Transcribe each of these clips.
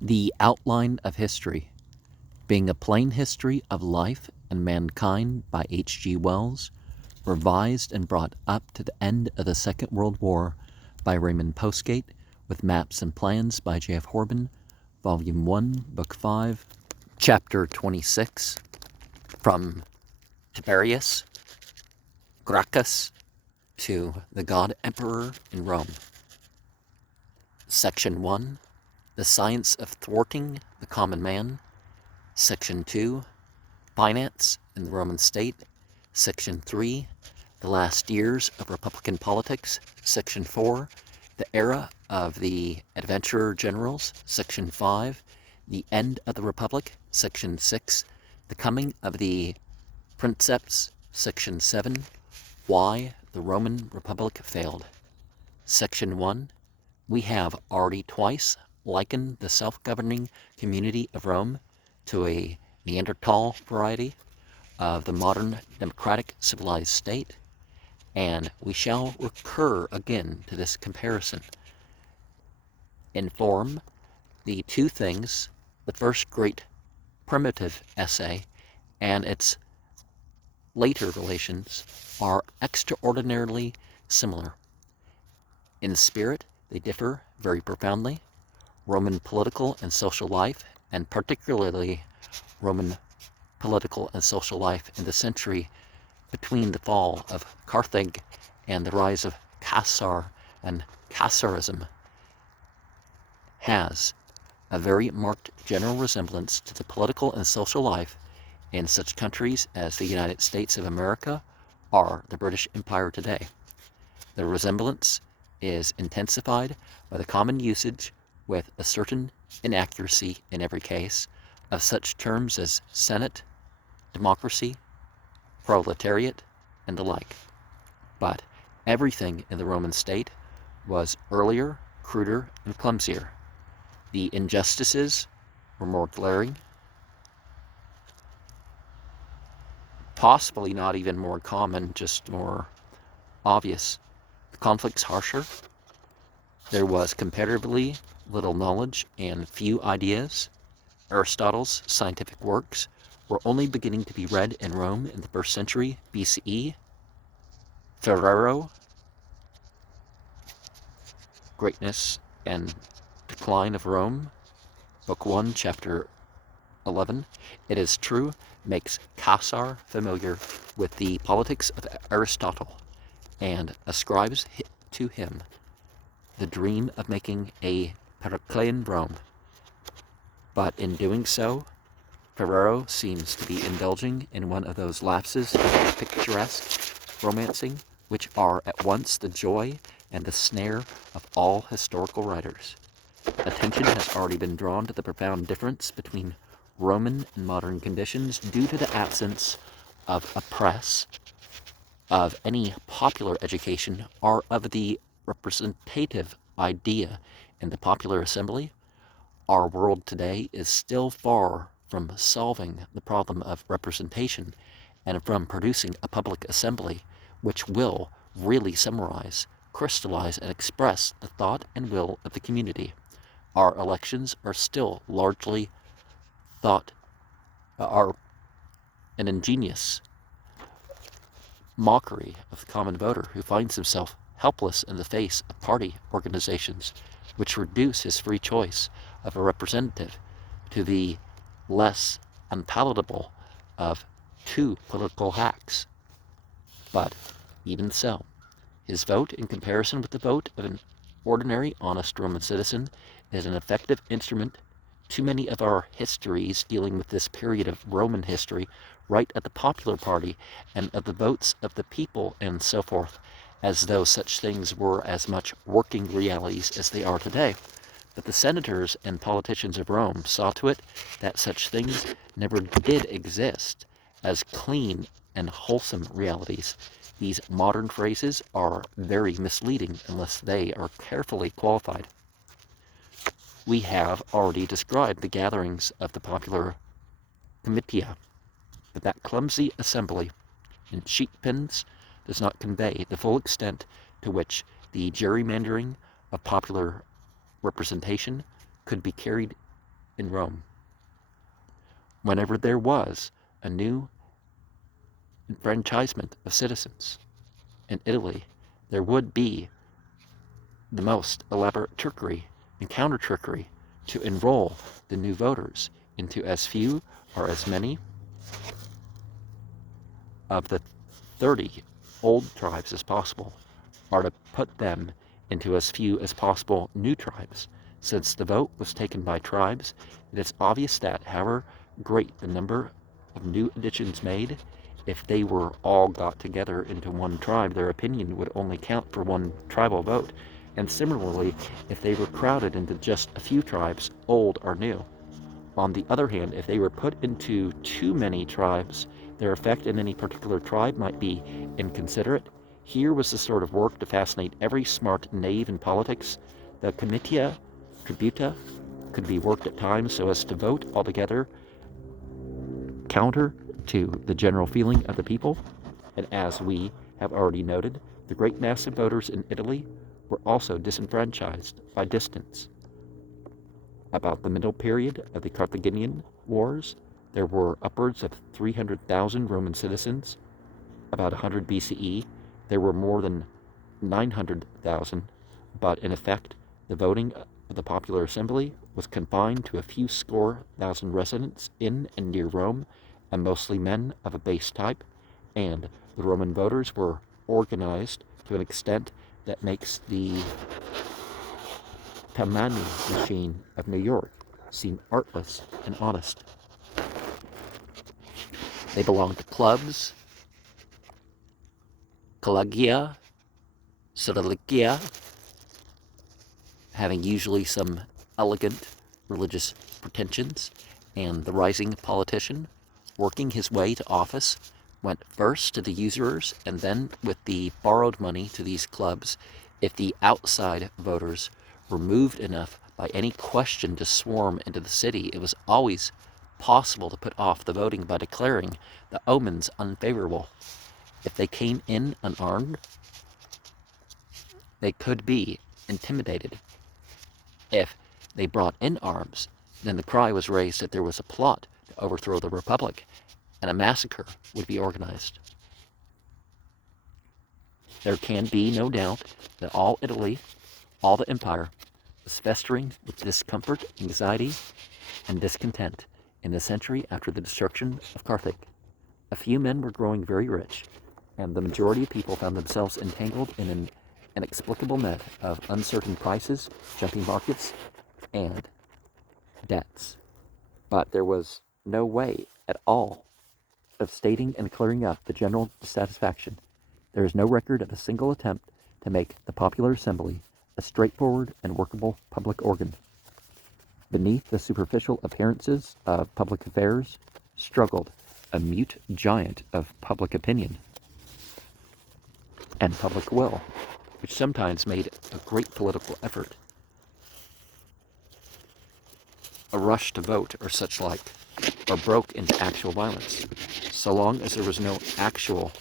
The Outline of History, being a plain history of life and mankind by H.G. Wells, revised and brought up to the end of the Second World War by Raymond Postgate, with maps and plans by J.F. Horben, Volume 1, Book 5, Chapter 26, from Tiberius Gracchus to the God Emperor in Rome. Section 1, The Science of Thwarting the Common Man. Section 2, Finance in the Roman State. Section 3, The Last Years of Republican Politics. Section 4, The Era of the Adventurer Generals. Section 5, The End of the Republic. Section 6, The Coming of the Princeps. Section 7, Why the Roman Republic Failed. Section 1, we have already twice likened the self-governing community of Rome to a Neanderthal variety of the modern democratic civilized state, and we shall recur again to this comparison. In form, the two things, the first great primitive essay and its later relations, are extraordinarily similar. In spirit, they differ very profoundly. Roman political and social life, and particularly Roman political and social life in the century between the fall of Carthage and the rise of Caesar and Caesarism, has a very marked general resemblance to the political and social life in such countries as the United States of America or the British Empire today. The resemblance is intensified by the common usage, with a certain inaccuracy in every case, of such terms as Senate, democracy, proletariat, and the like. But everything in the Roman state was earlier, cruder, and clumsier. The injustices were more glaring, possibly not even more common, just more obvious. The conflicts harsher. There was comparatively little knowledge and few ideas. Aristotle's scientific works were only beginning to be read in Rome in the 1st century BCE. Ferrero, Greatness and Decline of Rome, Book 1, Chapter 11, it is true, makes Caesar familiar with the politics of Aristotle, and ascribes to him the dream of making a Periclean Rome. But in doing so, Ferrero seems to be indulging in one of those lapses of picturesque romancing which are at once the joy and the snare of all historical writers. Attention has already been drawn to the profound difference between Roman and modern conditions due to the absence of a press, of any popular education, or of the representative idea in the popular assembly. Our world today is still far from solving the problem of representation and from producing a public assembly which will really summarize, crystallize, and express the thought and will of the community. Our elections are still largely are an ingenious mockery of the common voter who finds himself helpless in the face of party organizations which reduce his free choice of a representative to the less unpalatable of two political hacks. But even so, his vote, in comparison with the vote of an ordinary, honest Roman citizen, is an effective instrument. Too many of our histories dealing with this period of Roman history write at the popular party and of the votes of the people and so forth, as though such things were as much working realities as they are today. But the senators and politicians of Rome saw to it that such things never did exist as clean and wholesome realities. These modern phrases are very misleading unless they are carefully qualified. We have already described the gatherings of the popular comitia, but that clumsy assembly in sheep pens does not convey the full extent to which the gerrymandering of popular representation could be carried in Rome. Whenever there was a new enfranchisement of citizens in Italy, there would be the most elaborate trickery and counter-trickery to enroll the new voters into as few or as many of the 30 old tribes as possible, or to put them into as few as possible new tribes. Since the vote was taken by tribes, it is obvious that, however great the number of new additions made, if they were all got together into one tribe, their opinion would only count for one tribal vote. And similarly, if they were crowded into just a few tribes, old or new. On the other hand, if they were put into too many tribes, their effect in any particular tribe might be inconsiderate. Here was the sort of work to fascinate every smart knave in politics. The comitia tributa could be worked at times so as to vote altogether counter to the general feeling of the people. And as we have already noted, the great mass of voters in Italy were also disenfranchised by distance. About the middle period of the Carthaginian Wars, there were upwards of 300,000 Roman citizens. About 100 BCE, there were more than 900,000, but in effect, the voting of the popular assembly was confined to a few score thousand residents in and near Rome, and mostly men of a base type, and the Roman voters were organized to an extent that makes the Tammany machine of New York seem artless and honest. They belonged to clubs, collegia, sodalicia, having usually some elegant religious pretensions, and the rising politician, working his way to office, went first to the usurers and then with the borrowed money to these clubs. If the outside voters were moved enough by any question to swarm into the city, it was always possible to put off the voting by declaring the omens unfavorable. If they came in unarmed, they could be intimidated. If they brought in arms, then the cry was raised that there was a plot to overthrow the Republic, and a massacre would be organized. There can be no doubt that all Italy, all the empire, was festering with discomfort, anxiety, and discontent in the century after the destruction of Carthage. A few men were growing very rich, and the majority of people found themselves entangled in an inexplicable net of uncertain prices, jumping markets, and debts. But there was no way at all of stating and clearing up the general dissatisfaction. There is no record of a single attempt to make the popular assembly a straightforward and workable public organ. Beneath the superficial appearances of public affairs struggled a mute giant of public opinion and public will, which sometimes made a great political effort. A rush to vote or such like, or broke into actual violence. So long as there was no actual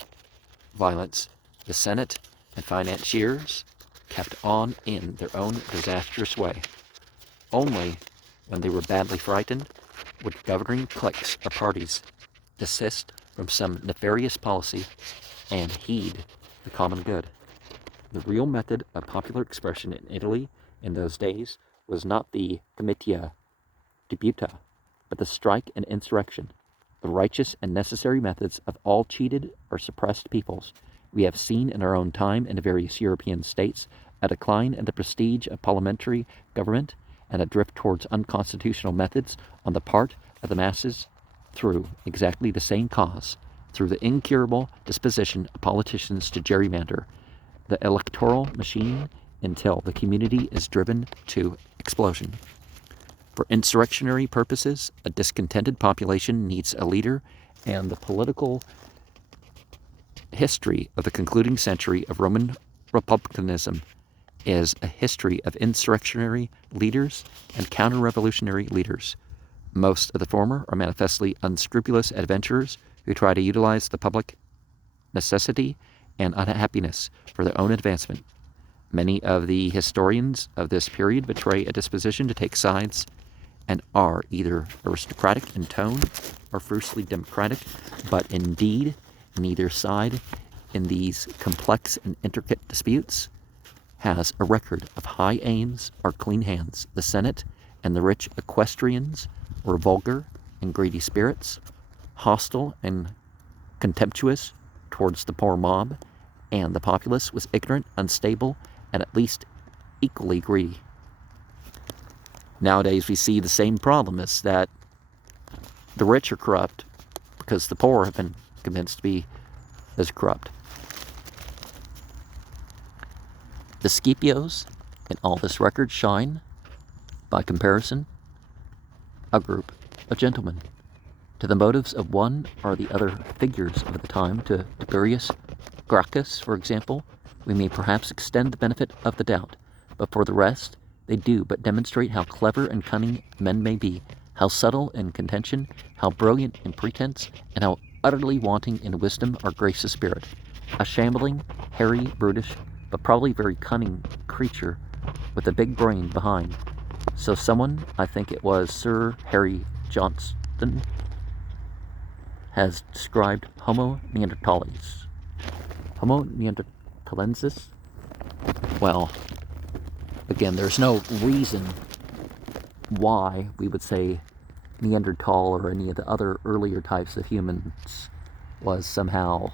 violence, the Senate and financiers kept on in their own disastrous way. Only when they were badly frightened would governing cliques or parties desist from some nefarious policy and heed the common good. The real method of popular expression in Italy in those days was not the comitia tributa, but the strike and insurrection, the righteous and necessary methods of all cheated or suppressed peoples. We have seen in our own time in the various European states a decline in the prestige of parliamentary government and a drift towards unconstitutional methods on the part of the masses through exactly the same cause, through the incurable disposition of politicians to gerrymander the electoral machine until the community is driven to explosion. For insurrectionary purposes, a discontented population needs a leader, and the political history of the concluding century of Roman republicanism is a history of insurrectionary leaders and counter-revolutionary leaders. Most of the former are manifestly unscrupulous adventurers who try to utilize the public necessity and unhappiness for their own advancement. Many of the historians of this period betray a disposition to take sides and are either aristocratic in tone or fiercely democratic, but indeed neither side in these complex and intricate disputes has a record of high aims or clean hands. The Senate and the rich equestrians were vulgar and greedy spirits, hostile and contemptuous towards the poor mob, and the populace was ignorant, unstable, and at least equally greedy. Nowadays we see the same problem, is that the rich are corrupt because the poor have been convinced to be as corrupt. The Scipios in all this record shine, by comparison, a group of gentlemen. To the motives of one or the other figures of the time, to Tiberius Gracchus, for example, we may perhaps extend the benefit of the doubt, but for the rest, they do but demonstrate how clever and cunning men may be, how subtle in contention, how brilliant in pretense, and how utterly wanting in wisdom or grace of spirit. A shambling, hairy, brutish, but probably very cunning creature with a big brain behind. So someone, I think it was Sir Harry Johnston, has described Homo neanderthalensis. Homo neanderthalensis? Well, again, there's no reason why we would say Neanderthal or any of the other earlier types of humans was somehow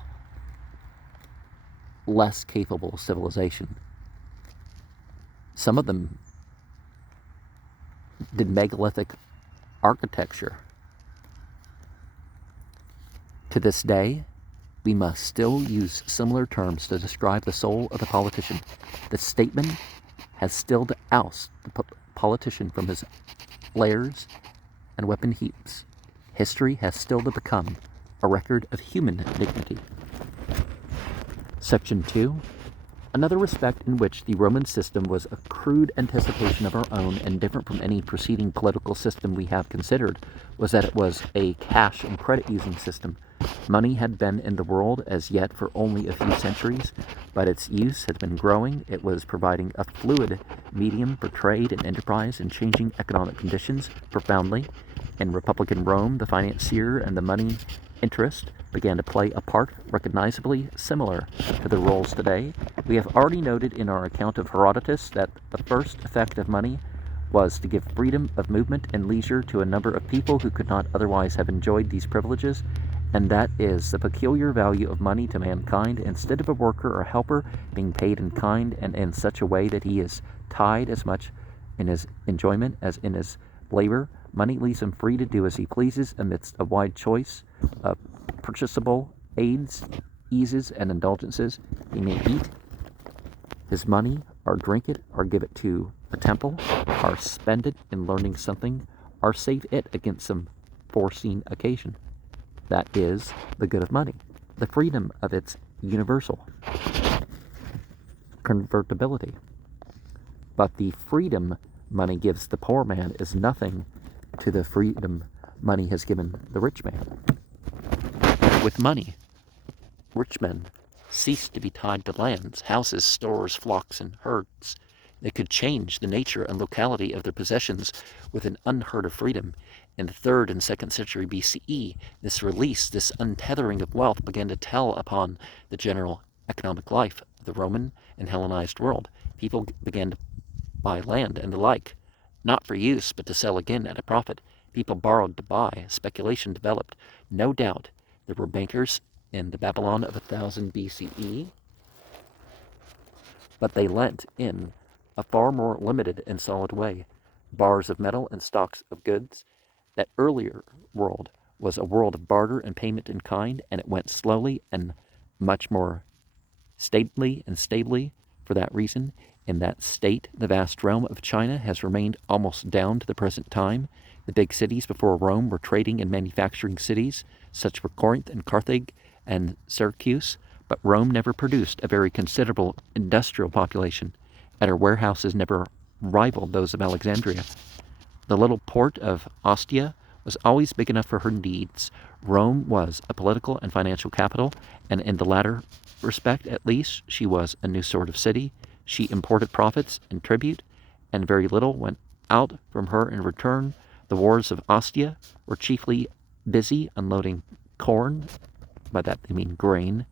less capable of civilization. Some of them did megalithic architecture. To this day, we must still use similar terms to describe the soul of the politician. The statesman has still to oust the politician from his lairs and weapon heaps. History has still to become a record of human dignity. Section 2. Another respect in which the Roman system was a crude anticipation of our own and different from any preceding political system we have considered was that it was a cash and credit using system. Money had been in the world as yet for only a few centuries, but its use had been growing. It was providing a fluid medium for trade and enterprise in changing economic conditions profoundly. In Republican Rome, the financier and the money interest began to play a part recognizably similar to the roles today. We have already noted in our account of Herodotus that the first effect of money was to give freedom of movement and leisure to a number of people who could not otherwise have enjoyed these privileges, and that is the peculiar value of money to mankind. Instead of a worker or helper being paid in kind and in such a way that he is tied as much in his enjoyment as in his labor, money leaves him free to do as he pleases amidst a wide choice of purchasable aids, eases, and indulgences. He may eat his money, or drink it, or give it to a temple, or spend it in learning something, or save it against some foreseen occasion. That is the good of money, the freedom of its universal convertibility. But the freedom money gives the poor man is nothing to the freedom money has given the rich man. With money, rich men ceased to be tied to lands, houses, stores, flocks, and herds. They could change the nature and locality of their possessions with an unheard of freedom. In the 3rd and 2nd century BCE, this release, this untethering of wealth began to tell upon the general economic life of the Roman and Hellenized world. People began to buy land and the like, not for use, but to sell again at a profit. People borrowed to buy. Speculation developed. No doubt there were bankers in the Babylon of 1000 BCE, but they lent in a far more limited and solid way. Bars of metal and stocks of goods. That earlier world was a world of barter and payment in kind, and it went slowly and much more stably. For that reason, in that state, the vast realm of China has remained almost down to the present time. The big cities before Rome were trading and manufacturing cities. Such were Corinth and Carthage and Syracuse, but Rome never produced a very considerable industrial population, and her warehouses never rivaled those of Alexandria. The little port of Ostia was always big enough for her needs. Rome was a political and financial capital, and in the latter respect, at least, she was a new sort of city. She imported profits and tribute, and very little went out from her in return. The wars of Ostia were chiefly busy unloading corn, by that they mean grain,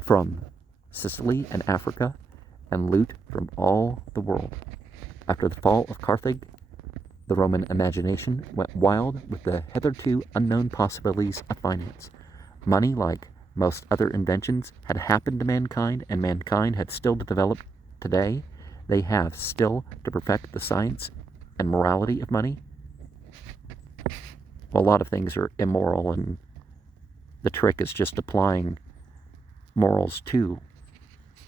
from Sicily and Africa, and loot from all the world. After the fall of Carthage, the Roman imagination went wild with the hitherto unknown possibilities of finance. Money, like most other inventions, had happened to mankind, and mankind had still to develop today. They have still to perfect the science and morality of money. Well, a lot of things are immoral, and the trick is just applying morals to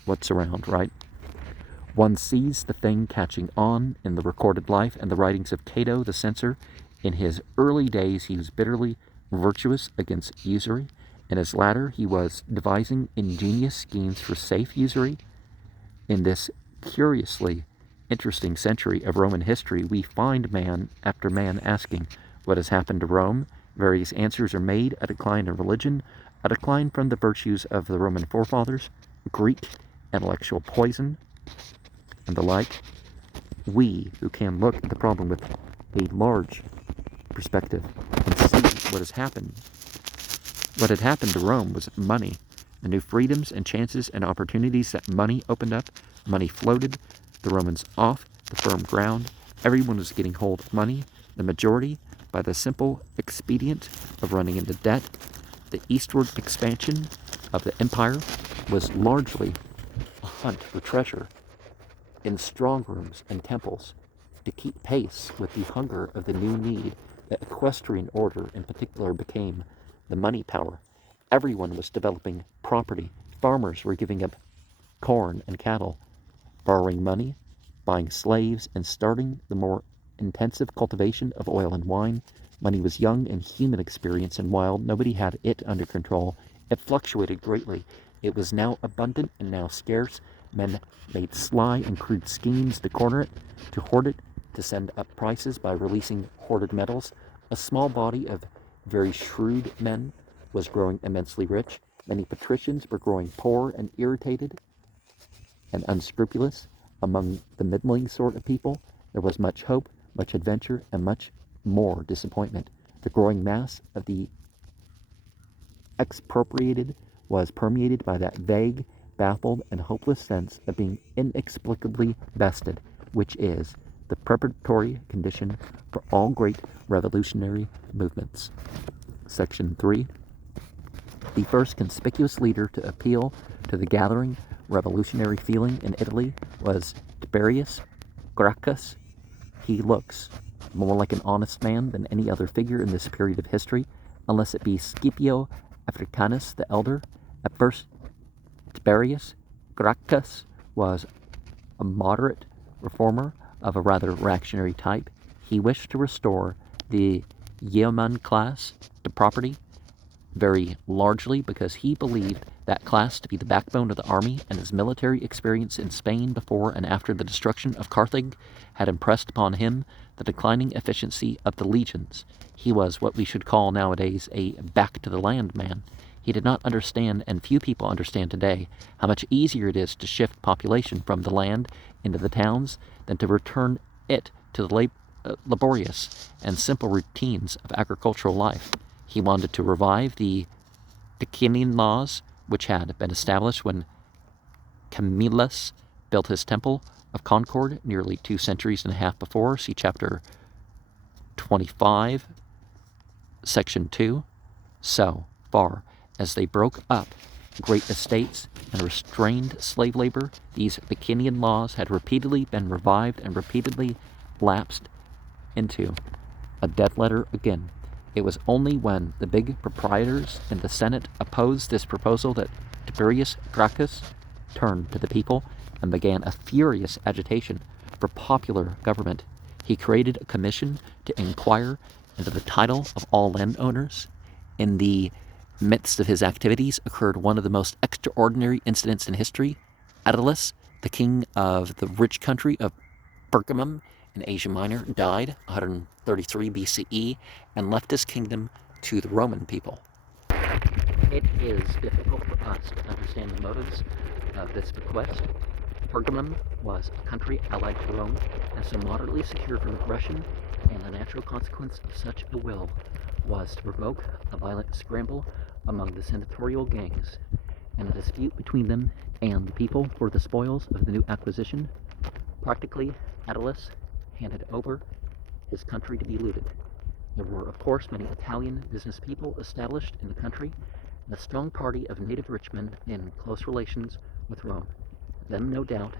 what's around, right? One sees the thing catching on in the recorded life and the writings of Cato the censor. In his early days, he was bitterly virtuous against usury. In his latter, he was devising ingenious schemes for safe usury. In this curiously interesting century of Roman history, we find man after man asking, what has happened to Rome? Various answers are made: a decline in religion, a decline from the virtues of the Roman forefathers, Greek intellectual poison, and the like. We, who can look at the problem with a large perspective and see what has happened. What had happened to Rome was money. The new freedoms and chances and opportunities that money opened up. Money floated the Romans off the firm ground. Everyone was getting hold of money. The majority, by the simple expedient of running into debt. The eastward expansion of the empire was largely a hunt for treasure in strong rooms and temples to keep pace with the hunger of the new need. The equestrian order in particular became the money power. Everyone was developing property. Farmers were giving up corn and cattle, borrowing money, buying slaves, and starting the more intensive cultivation of oil and wine. Money was young in human experience and wild. Nobody had it under control. It fluctuated greatly. It was now abundant and now scarce. Men made sly and crude schemes to corner it, to hoard it, to send up prices by releasing hoarded metals. A small body of very shrewd men was growing immensely rich. Many patricians were growing poor and irritated and unscrupulous. Among the middling sort of people, there was much hope, much adventure, and much more disappointment. The growing mass of the expropriated was permeated by that vague, baffled, and hopeless sense of being inexplicably bested, which is the preparatory condition for all great revolutionary movements. Section 3. The first conspicuous leader to appeal to the gathering revolutionary feeling in Italy was Tiberius Gracchus. He looks more like an honest man than any other figure in this period of history, unless it be Scipio Africanus the Elder. At first, Tiberius Gracchus was a moderate reformer of a rather reactionary type. He wished to restore the yeoman class to property, very largely because he believed that class to be the backbone of the army, and his military experience in Spain before and after the destruction of Carthage had impressed upon him the declining efficiency of the legions. He was what we should call nowadays a back-to-the-land man. He did not understand, and few people understand today, how much easier it is to shift population from the land into the towns than to return it to the laborious and simple routines of agricultural life. He wanted to revive the Licinian laws, which had been established when Camillus built his temple of Concord nearly 2 centuries and a half before. See chapter 25, section 2. So far as they broke up great estates and restrained slave labor, these Licinian laws had repeatedly been revived and repeatedly lapsed into a dead letter again. It was only when the big proprietors in the Senate opposed this proposal that Tiberius Gracchus turned to the people and began a furious agitation for popular government. He created a commission to inquire into the title of all landowners. In the midst of his activities occurred one of the most extraordinary incidents in history. Attalus, the king of the rich country of Pergamum in Asia Minor, died 133 BCE and left his kingdom to the Roman people. It is difficult for us to understand the motives of this bequest, Pergamum was a country allied to Rome, and so moderately secure from aggression, and the natural consequence of such a will was to provoke a violent scramble among the senatorial gangs, and a dispute between them and the people for the spoils of the new acquisition. Practically, Attalus handed over his country to be looted. There were, of course, many Italian business people established in the country, and a strong party of native richmen in close relations with Rome. Them, no doubt,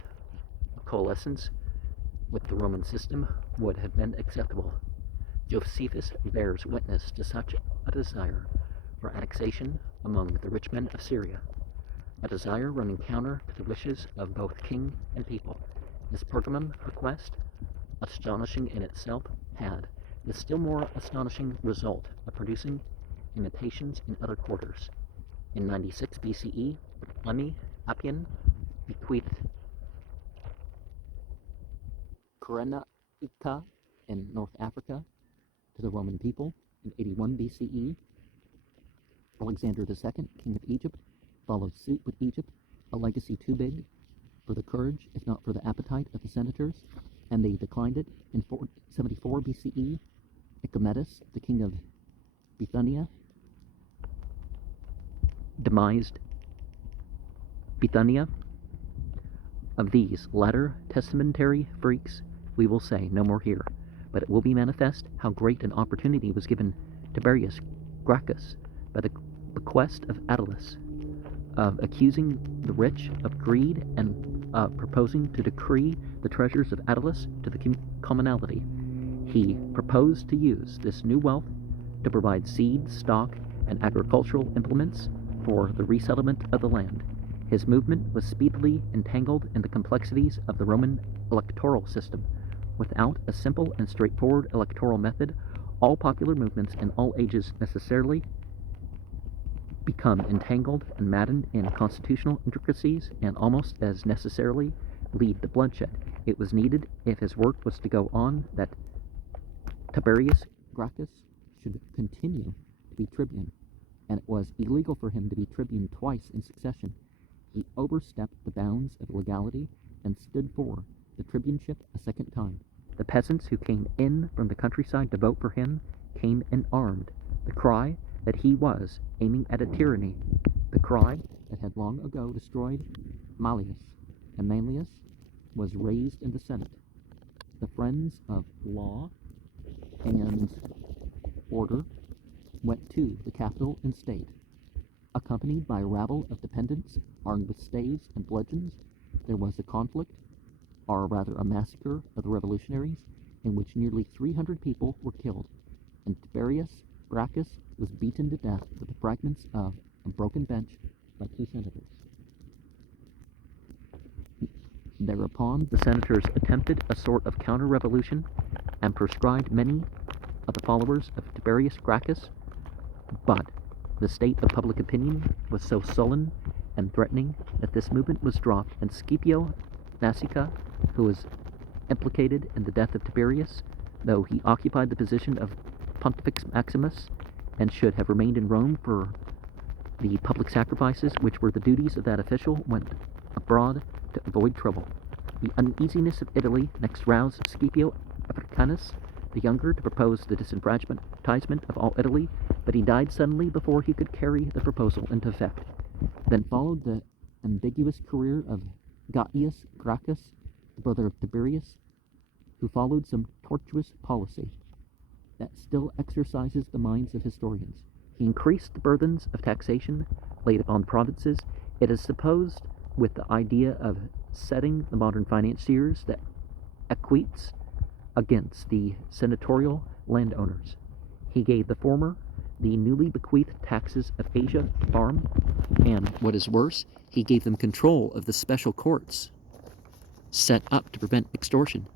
a coalescence with the Roman system would have been acceptable. Josephus bears witness to such a desire for annexation among the rich men of Syria, a desire running counter to the wishes of both king and people. This Pergamum request, astonishing in itself, had the still more astonishing result of producing imitations in other quarters. In 96 BCE, Ptolemy Appian bequeathed Cyrenaica in North Africa to the Roman people. In 81 BCE, Alexander II, king of Egypt, followed suit with Egypt, a legacy too big for the courage, if not for the appetite, of the senators, and they declined it. In 74 BCE, Nicomedes, the king of Bithynia, demised Bithynia. Of these latter testamentary freaks we will say no more here, but it will be manifest how great an opportunity was given Tiberius Gracchus by the bequest of Attalus of accusing the rich of greed and proposing to decree the treasures of Attalus to the commonalty. He proposed to use this new wealth to provide seed, stock, and agricultural implements for the resettlement of the land. His movement was speedily entangled in the complexities of the Roman electoral system. Without a simple and straightforward electoral method, all popular movements in all ages necessarily become entangled and maddened in constitutional intricacies, and almost as necessarily lead to bloodshed. It was needed, if his work was to go on, that Tiberius Gracchus should continue to be tribune, and it was illegal for him to be tribune twice in succession. He overstepped the bounds of legality and stood for the tribuneship a second time. The peasants who came in from the countryside to vote for him came in armed. The cry that he was aiming at a tyranny, the cry that had long ago destroyed Malleus and Manlius, was raised in the Senate. The friends of law and order went to the capital and state. Accompanied by a rabble of dependents armed with staves and bludgeons, there was a conflict, or rather a massacre of the revolutionaries, in which nearly 300 people were killed, and Tiberius Gracchus was beaten to death with the fragments of a broken bench by 2 senators. Thereupon the senators attempted a sort of counter-revolution and proscribed many of the followers of Tiberius Gracchus, but the state of public opinion was so sullen and threatening that this movement was dropped, and Scipio Nasica, who was implicated in the death of Tiberius, though he occupied the position of Pontifex Maximus and should have remained in Rome for the public sacrifices which were the duties of that official, went abroad to avoid trouble. The uneasiness of Italy next roused Scipio Africanus the younger to propose the disenfranchisement of all Italy, but he died suddenly before he could carry the proposal into effect. Then followed the ambiguous career of Gaius Gracchus, the brother of Tiberius, who followed some tortuous policy that still exercises the minds of historians. He increased the burdens of taxation laid upon the provinces, it is supposed with the idea of setting the modern financiers, the equites, against the senatorial landowners. He gave the former the newly bequeathed taxes of Asia to farm, and, what is worse, he gave them control of the special courts set up to prevent extortion.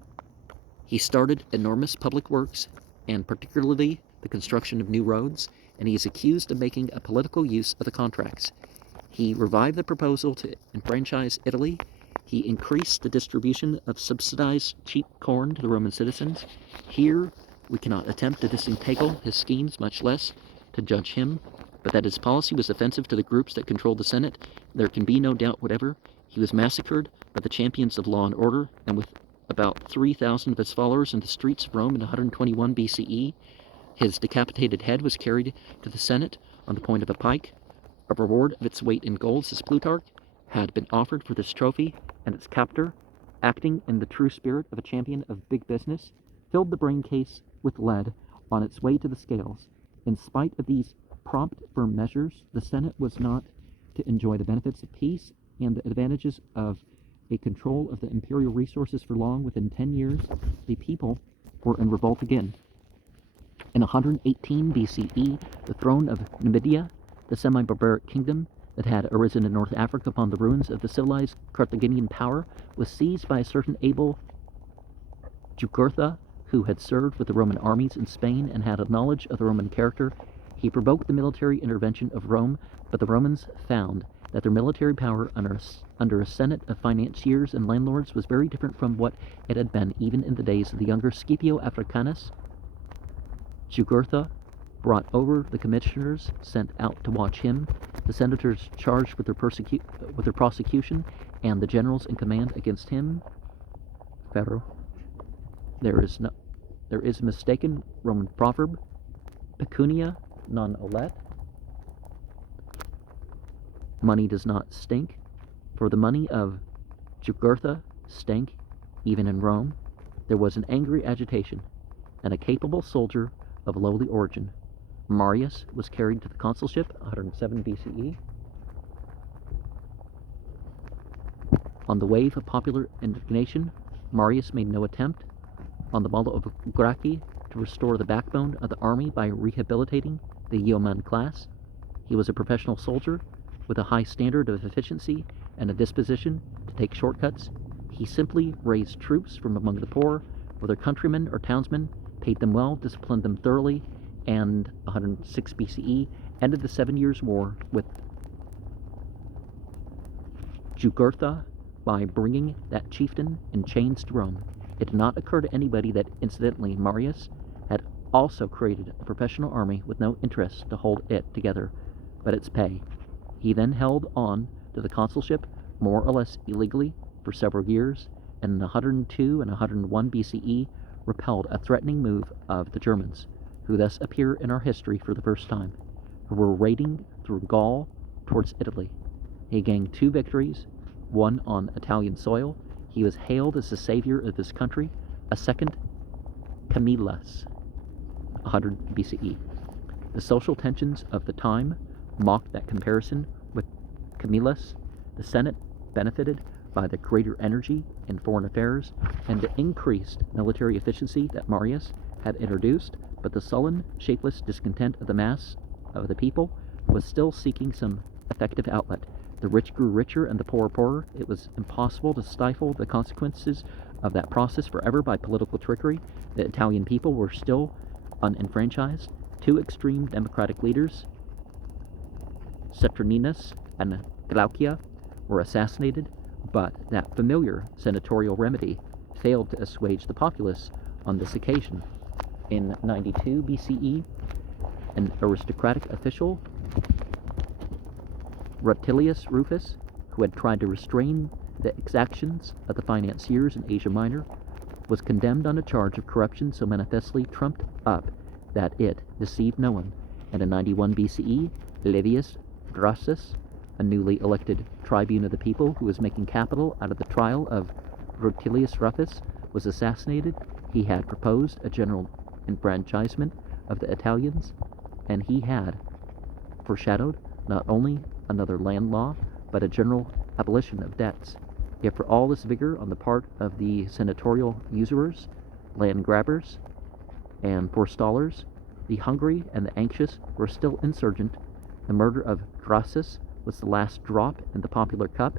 He started enormous public works, and particularly the construction of new roads, and he is accused of making a political use of the contracts. He revived the proposal to enfranchise Italy. He increased the distribution of subsidized cheap corn to the Roman citizens. Here we cannot attempt to disentangle his schemes, much less to judge him, but that his policy was offensive to the groups that controlled the Senate, there can be no doubt whatever. He was massacred by the champions of law and order, and with about 3,000 of his followers in the streets of Rome in 121 BCE, his decapitated head was carried to the Senate on the point of a pike. A reward of its weight in gold, says Plutarch, had been offered for this trophy, and its captor, acting in the true spirit of a champion of big business, filled the brain case with lead on its way to the scales. In spite of these prompt, firm measures, the Senate was not to enjoy the benefits of peace and the advantages of a control of the imperial resources for long. Within 10 years, the people were in revolt again. In 118 BCE, the throne of Numidia, the semi-barbaric kingdom that had arisen in North Africa upon the ruins of the civilized Carthaginian power, was seized by a certain able Jugurtha, who had served with the Roman armies in Spain and had a knowledge of the Roman character. He provoked the military intervention of Rome, but the Romans found that their military power under a senate of financiers and landlords was very different from what it had been even in the days of the younger Scipio Africanus. Jugurtha brought over the commissioners sent out to watch him, the senators charged with their prosecution, and the generals in command against him. Pharaoh. There is a mistaken Roman proverb, pecunia non olet. Money does not stink, for the money of Jugurtha stank even in Rome. There was an angry agitation, and a capable soldier of lowly origin, Marius, was carried to the consulship, 107 BCE. On the wave of popular indignation, Marius made no attempt, on the model of Gracchi, to restore the backbone of the army by rehabilitating the yeoman class. He was a professional soldier with a high standard of efficiency and a disposition to take shortcuts. He simply raised troops from among the poor, whether countrymen or townsmen, paid them well, disciplined them thoroughly, and 106 BCE ended the 7 Years' War with Jugurtha by bringing that chieftain in chains to Rome. It did not occur to anybody that, incidentally, Marius had also created a professional army with no interest to hold it together but its pay. He then held on to the consulship, more or less illegally, for several years, and in 102 and 101 BCE repelled a threatening move of the Germans, who thus appear in our history for the first time, who were raiding through Gaul towards Italy. He gained 2 victories, one on Italian soil. He was hailed as the savior of his country. A second, Camillus, 100 BCE. The social tensions of the time mocked that comparison with Camillus. The Senate benefited by the greater energy in foreign affairs and the increased military efficiency that Marius had introduced, but the sullen, shapeless discontent of the mass of the people was still seeking some effective outlet. The rich grew richer and the poor poorer. It was impossible to stifle the consequences of that process forever by political trickery. The Italian people were still unenfranchised. 2 extreme democratic leaders, Saturninus and Glaucia, were assassinated, but that familiar senatorial remedy failed to assuage the populace on this occasion. In 92 BCE, an aristocratic official, Rutilius Rufus, who had tried to restrain the exactions of the financiers in Asia Minor, was condemned on a charge of corruption so manifestly trumped up that it deceived no one, and in 91 BCE, Tiberius Gracchus, a newly elected tribune of the people who was making capital out of the trial of Rutilius Rufus, was assassinated. He had proposed a general enfranchisement of the Italians, and he had foreshadowed not only another land law, but a general abolition of debts. Yet for all this vigor on the part of the senatorial usurers, land grabbers, and forestallers, the hungry and the anxious were still insurgent. The murder of Gracchus was the last drop in the popular cup.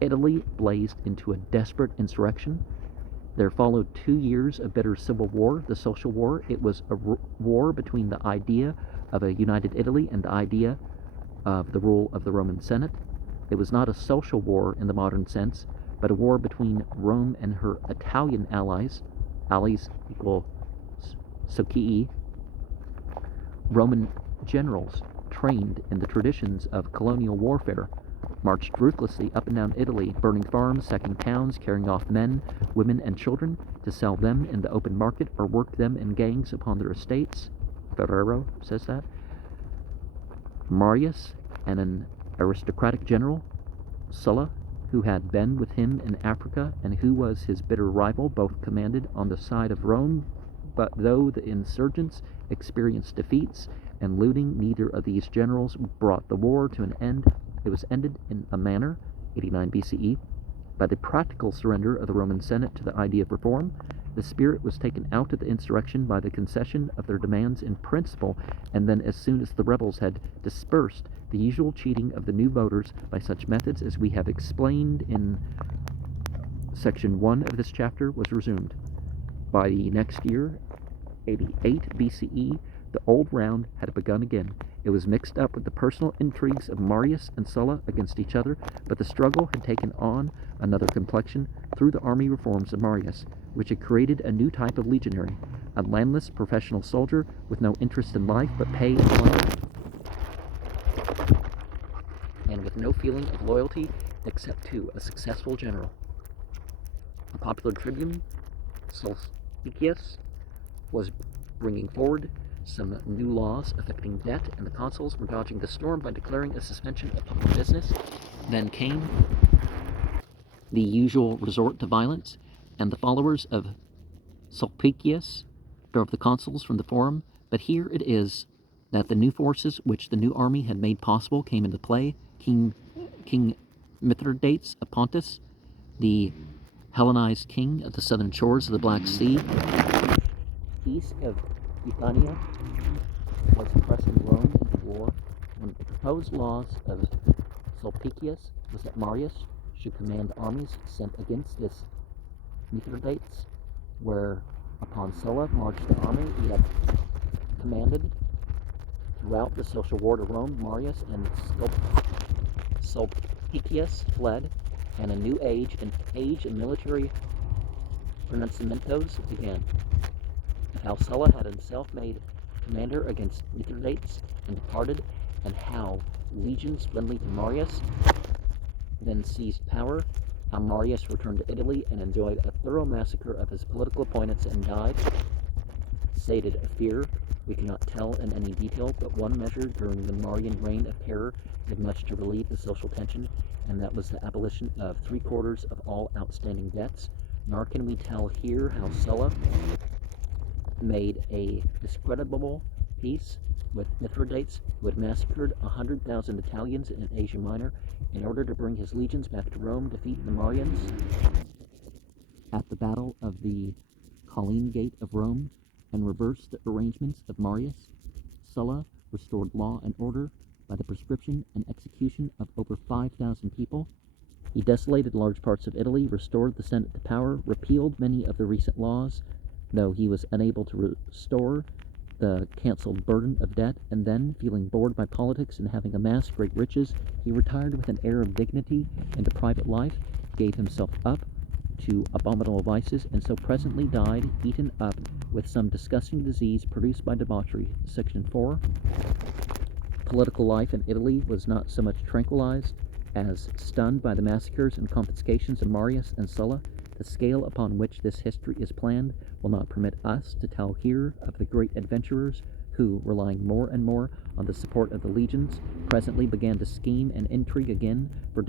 Italy blazed into a desperate insurrection. There followed 2 years of bitter civil war, the Social War. It was a war between the idea of a united Italy and the idea of the rule of the Roman Senate. It was not a social war in the modern sense, but a war between Rome and her Italian allies. Allies equal socii. Roman generals trained in the traditions of colonial warfare, marched ruthlessly up and down Italy, burning farms, sacking towns, carrying off men, women, and children to sell them in the open market or work them in gangs upon their estates. Ferrero says that. Marius and an aristocratic general, Sulla, who had been with him in Africa and who was his bitter rival, both commanded on the side of Rome, but though the insurgents experienced defeats and looting, neither of these generals brought the war to an end. It was ended in a manner, 89 BCE, by the practical surrender of the Roman Senate to the idea of reform. The spirit was taken out of the insurrection by the concession of their demands in principle, and then as soon as the rebels had dispersed, the usual cheating of the new voters by such methods as we have explained in section 1 of this chapter was resumed. By the next year, 88 BCE, the old round had begun again. It was mixed up with the personal intrigues of Marius and Sulla against each other, but the struggle had taken on another complexion through the army reforms of Marius, which had created a new type of legionary, a landless professional soldier with no interest in life but pay and plunder, and with no feeling of loyalty except to a successful general. A popular tribune, Sulpicius, was bringing forward some new laws affecting debt, and the consuls were dodging the storm by declaring a suspension of public business. Then came the usual resort to violence, and the followers of Sulpicius drove the consuls from the forum. But here it is that the new forces which the new army had made possible came into play. King Mithridates of Pontus, the Hellenized king of the southern shores of the Black Sea, east of Bithynia, was pressing Rome into war. One of the proposed laws of Sulpicius was that Marius should command armies sent against this Mithridates, where upon Sulla marched the army he had commanded throughout the social war to Rome. Marius and Sulpicius fled, and a new age, an age of military pronunciamentos began. How Sulla had himself made commander against Mithridates and departed, and how legions friendly to Marius then seized power, how Marius returned to Italy and enjoyed a thorough massacre of his political opponents and died, sated a fear we cannot tell in any detail, but one measure during the Marian reign of terror did much to relieve the social tension, and that was the abolition of 3/4 of all outstanding debts. Nor can we tell here how Sulla made a discreditable peace with Mithridates, who had massacred 100,000 Italians in Asia Minor in order to bring his legions back to Rome, defeat the Marians at the Battle of the Colline Gate of Rome, and reverse the arrangements of Marius. Sulla restored law and order by the prescription and execution of over 5,000 people. He desolated large parts of Italy, restored the Senate to power, repealed many of the recent laws, though he was unable to restore the cancelled burden of debt, and then, feeling bored by politics and having amassed great riches, he retired with an air of dignity into private life, gave himself up to abominable vices, and so presently died, eaten up with some disgusting disease produced by debauchery. Section 4. Political life in Italy was not so much tranquilized as stunned by the massacres and confiscations of Marius and Sulla. The scale upon which this history is planned will not permit us to tell here of the great adventurers who, relying more and more on the support of the legions, presently began to scheme and intrigue again for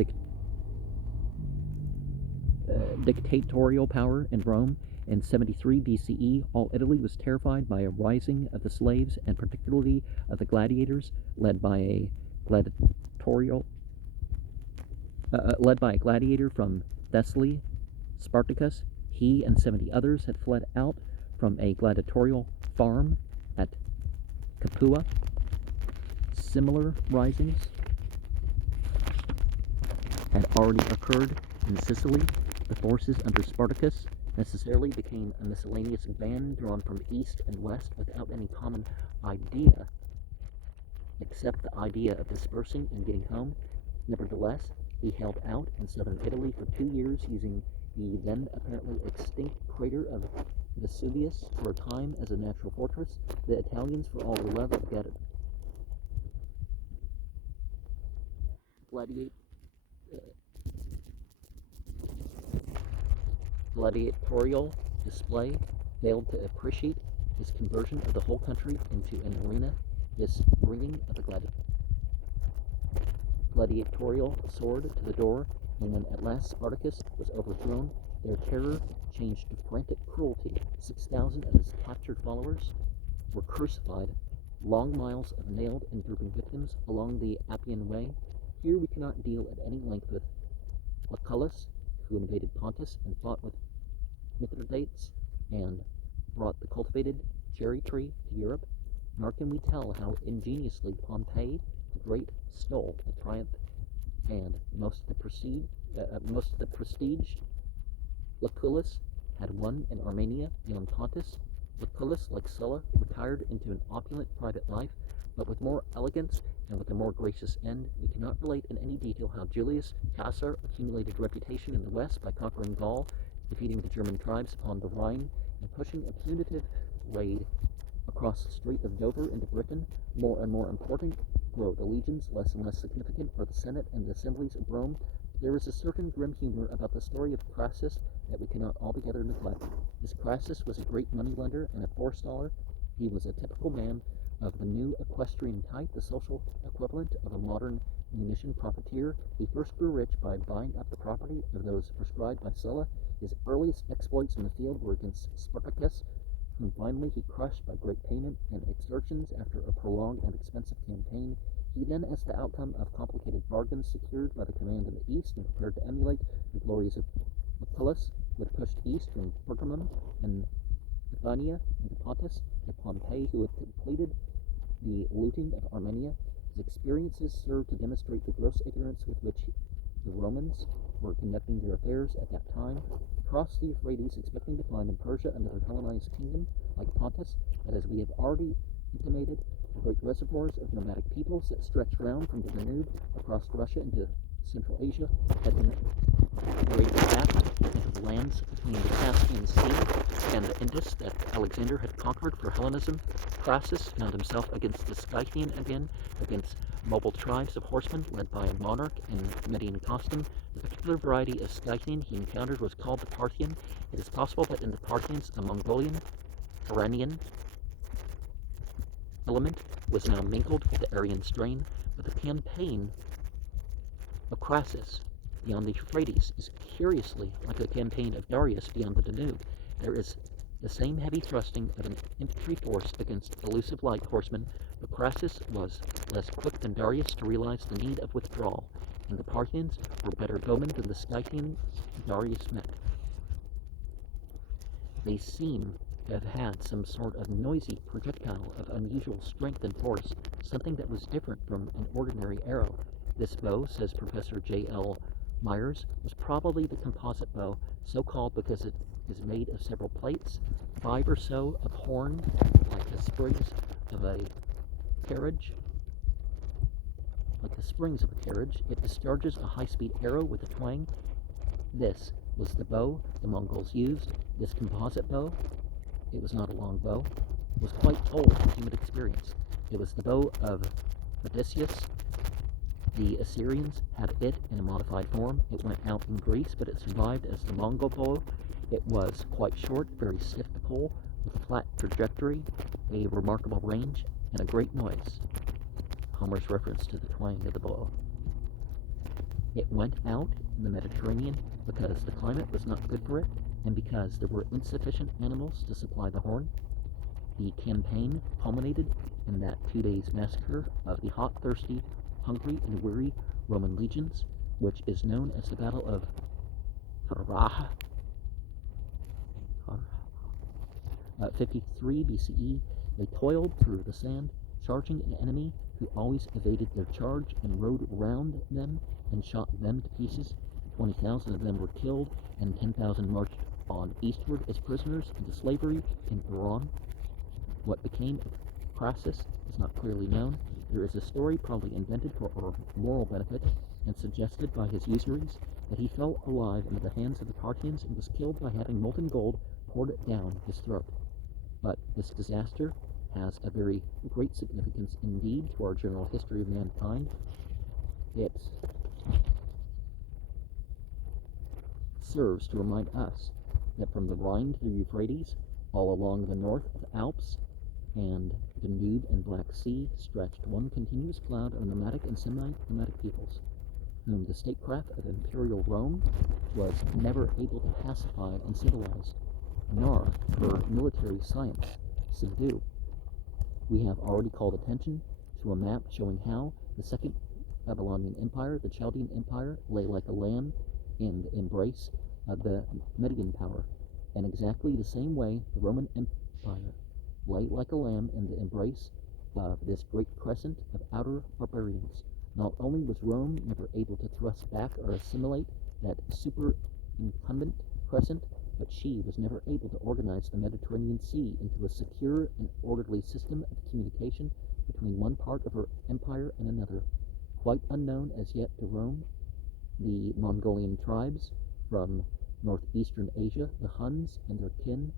dictatorial power in Rome. In 73 BCE, all Italy was terrified by a rising of the slaves, and particularly of the gladiators, led by a gladiator from Thessaly, Spartacus. He and 70 others had fled out from a gladiatorial farm at Capua. Similar risings had already occurred in Sicily. The forces under Spartacus necessarily became a miscellaneous band drawn from east and west without any common idea except the idea of dispersing and getting home. Nevertheless, he held out in southern Italy for 2 years, using the then apparently extinct crater of Vesuvius for a time as a natural fortress. The Italians, for all their love of gladiatorial display failed to appreciate his conversion of the whole country into an arena, this bringing of a gladiatorial sword to the door, and when at last Spartacus was overthrown, their terror changed to frantic cruelty. 6,000 of his captured followers were crucified, long miles of nailed and drooping victims along the Appian Way. Here we cannot deal at any length with Lucullus, who invaded Pontus and fought with Mithridates and brought the cultivated cherry tree to Europe, nor can we tell how ingeniously Pompey the Great stole the triumph and most of the prestige Lucullus had won in Armenia beyond Pontus. Lucullus, like Sulla, retired into an opulent private life, but with more elegance and with a more gracious end. We cannot relate in any detail how Julius Caesar accumulated reputation in the West by conquering Gaul, defeating the German tribes upon the Rhine, and pushing a punitive raid across the Strait of Dover into Britain. More and more important grow the legions, less and less significant are the Senate and the assemblies of Rome. There is a certain grim humor about the story of Crassus that we cannot altogether neglect. This Crassus was a great moneylender and a forestaller. He was a typical man of the new equestrian type, the social equivalent of a modern munition profiteer. He first grew rich by buying up the property of those proscribed by Sulla. His earliest exploits in the field were against Spartacus, whom finally he crushed by great payment and exertions after a prolonged and expensive campaign. He then, as the outcome of complicated bargains secured by the command in the east and prepared to emulate the glories of Lucullus, who had pushed east from Pergamum and Bithynia into Pontus, and Pompey, who had completed the looting of Armenia. His experiences served to demonstrate the gross ignorance with which the Romans were conducting their affairs at that time. Crossed the Euphrates, expecting to find in Persia another Hellenized kingdom like Pontus, but as we have already intimated, the great reservoirs of nomadic peoples that stretched round from the Danube across Russia into Central Asia had been great back into the lands between the Caspian Sea and the Indus that Alexander had conquered for Hellenism. Crassus found himself against the Scythian again, against mobile tribes of horsemen led by a monarch in Median costume. The particular variety of Scythian he encountered was called the Parthian. It is possible that in the Parthians a Mongolian, Iranian element was now mingled with the Aryan strain, but the campaign of Crassus beyond the Euphrates is curiously like the campaign of Darius beyond the Danube. There is the same heavy thrusting of an infantry force against elusive light horsemen, but Crassus was less quick than Darius to realize the need of withdrawal, and the Parthians were better bowmen than the Scythian Darius met. They seem to have had some sort of noisy projectile of unusual strength and force, something that was different from an ordinary arrow. This bow, says Professor J.L. Myers, was probably the composite bow, so called because it is made of several plates, 5 or so of horn, like the springs of a carriage. It discharges a high-speed arrow with a twang. This was the bow the Mongols used. This composite bow, it was not a long bow, was quite old in human experience. It was the bow of Odysseus. The Assyrians had it in a modified form. It went out in Greece, but it survived as the Mongol bow. It was quite short, very stiff to pull, with a flat trajectory, a remarkable range, and a great noise. Homer's reference to the twang of the bow. It went out in the Mediterranean because the climate was not good for it, and because there were insufficient animals to supply the horn. The campaign culminated in that 2 days massacre of the hot, thirsty, hungry, and weary Roman legions, which is known as the Battle of Carrhae. 53 BCE, they toiled through the sand, charging an enemy who always evaded their charge and rode round them and shot them to pieces. 20,000 of them were killed, and 10,000 marched on eastward as prisoners into slavery in Iran. What became of Crassus is not clearly known. There is a story, probably invented for moral benefit and suggested by his usuries, that he fell alive into the hands of the Parthians and was killed by having molten gold poured down his throat. But this disaster has a very great significance indeed to our general history of mankind. It serves to remind us that from the Rhine to the Euphrates, all along the north of the Alps and the Danube and Black Sea, stretched one continuous cloud of nomadic and semi-nomadic peoples, whom the statecraft of imperial Rome was never able to pacify and civilize, nor her military science subdue. We have already called attention to a map showing how the Second Babylonian Empire, the Chaldean Empire, lay like a lamb in the embrace of the Median power, and exactly the same way the Roman Empire lay like a lamb in the embrace of this great crescent of outer barbarians. Not only was Rome never able to thrust back or assimilate that superincumbent crescent, but she was never able to organize the Mediterranean Sea into a secure and orderly system of communication between one part of her empire and another. Quite unknown as yet to Rome, the Mongolian tribes from northeastern Asia, the Huns and their kin,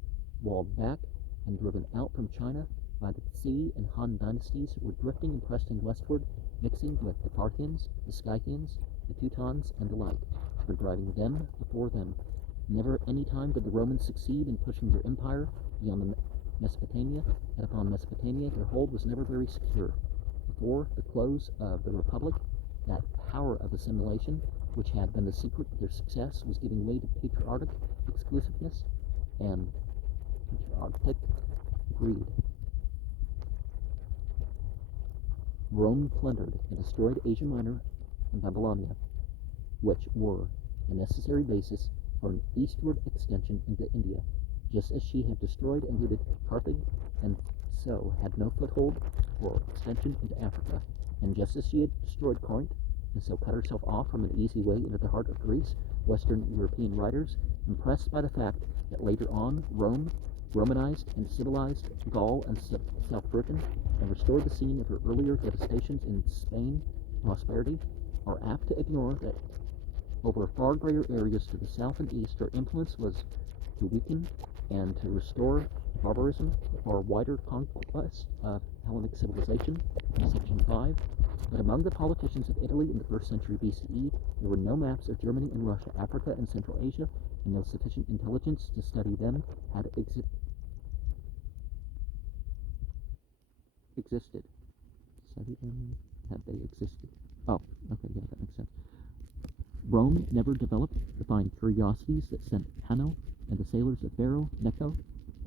walled back and driven out from China by the Qi and Han dynasties, were drifting and pressing westward, mixing with the Parthians, the Scythians, the Teutons, and the like, were driving them before them. Never any time did the Romans succeed in pushing their empire beyond the Mesopotamia, and upon Mesopotamia their hold was never very secure. Before the close of the Republic, that power of assimilation, which had been the secret of their success, was giving way to patriarchic exclusiveness and patriarchic greed. Rome plundered and destroyed Asia Minor and Babylonia, which were the necessary basis for an eastward extension into India, just as she had destroyed and looted Carthage, and so had no foothold for extension into Africa, and just as she had destroyed Corinth, and so cut herself off from an easy way into the heart of Greece, Western European writers, impressed by the fact that later on Rome Romanized and civilized Gaul and South Britain, and restored the scene of her earlier devastations in Spain prosperity, are apt to ignore that over far greater areas to the south and east her influence was to weaken and to restore barbarism, the far wider conquest of Hellenic civilization, section 5. But among the politicians of Italy in the 1st century BCE, there were no maps of Germany and Russia, Africa, and Central Asia, and no sufficient intelligence to study them had existed. Study them had they existed. Oh, okay, yeah, that makes sense. Rome never developed the fine curiosities that sent Hanno and the sailors of Pharaoh Necho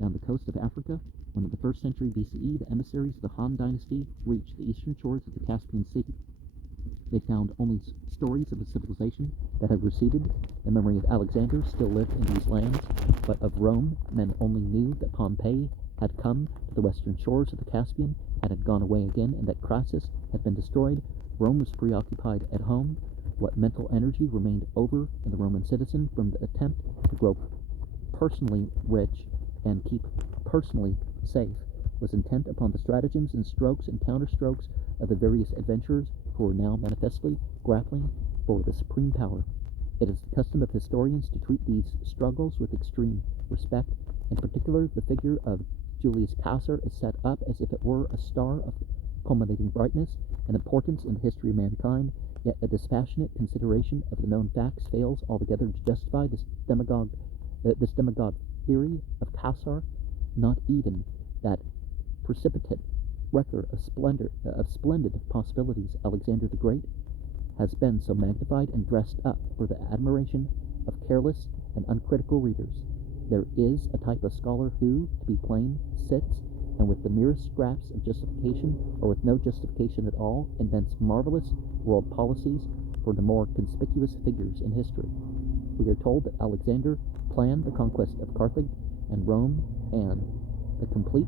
down the coast of Africa, when in the 1st century BCE the emissaries of the Han dynasty reached the eastern shores of the Caspian Sea. They found only stories of a civilization that had receded. The memory of Alexander still lived in these lands, but of Rome men only knew that Pompey had come to the western shores of the Caspian and had gone away again, and that Crassus had been destroyed. Rome was preoccupied at home. What mental energy remained over in the Roman citizen from the attempt to grow personally rich and keep personally safe was intent upon the stratagems and strokes and counterstrokes of the various adventurers who were now manifestly grappling for the supreme power. It is the custom of historians to treat these struggles with extreme respect. In particular, the figure of Julius Caesar is set up as if it were a star of culminating brightness and importance in the history of mankind, yet a dispassionate consideration of the known facts fails altogether to justify this demagogue theory of Caesar. Not even that precipitate wrecker of splendid possibilities, Alexander the Great, has been so magnified and dressed up for the admiration of careless and uncritical readers. There is a type of scholar who, to be plain, sits and with the merest scraps of justification, or with no justification at all, invents marvelous world policies for the more conspicuous figures in history. We are told that Alexander planned the conquest of Carthage and Rome and the complete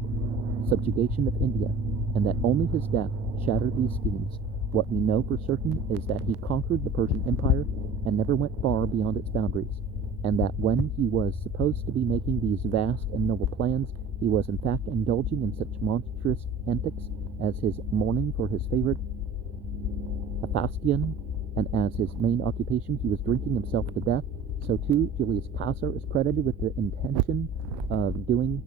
subjugation of India, and that only his death shattered these schemes. What we know for certain is that he conquered the Persian Empire and never went far beyond its boundaries, and that when he was supposed to be making these vast and noble plans, he was in fact indulging in such monstrous antics as his mourning for his favorite Hephaestion, and as his main occupation he was drinking himself to death. So too Julius Caesar is credited with the intention of doing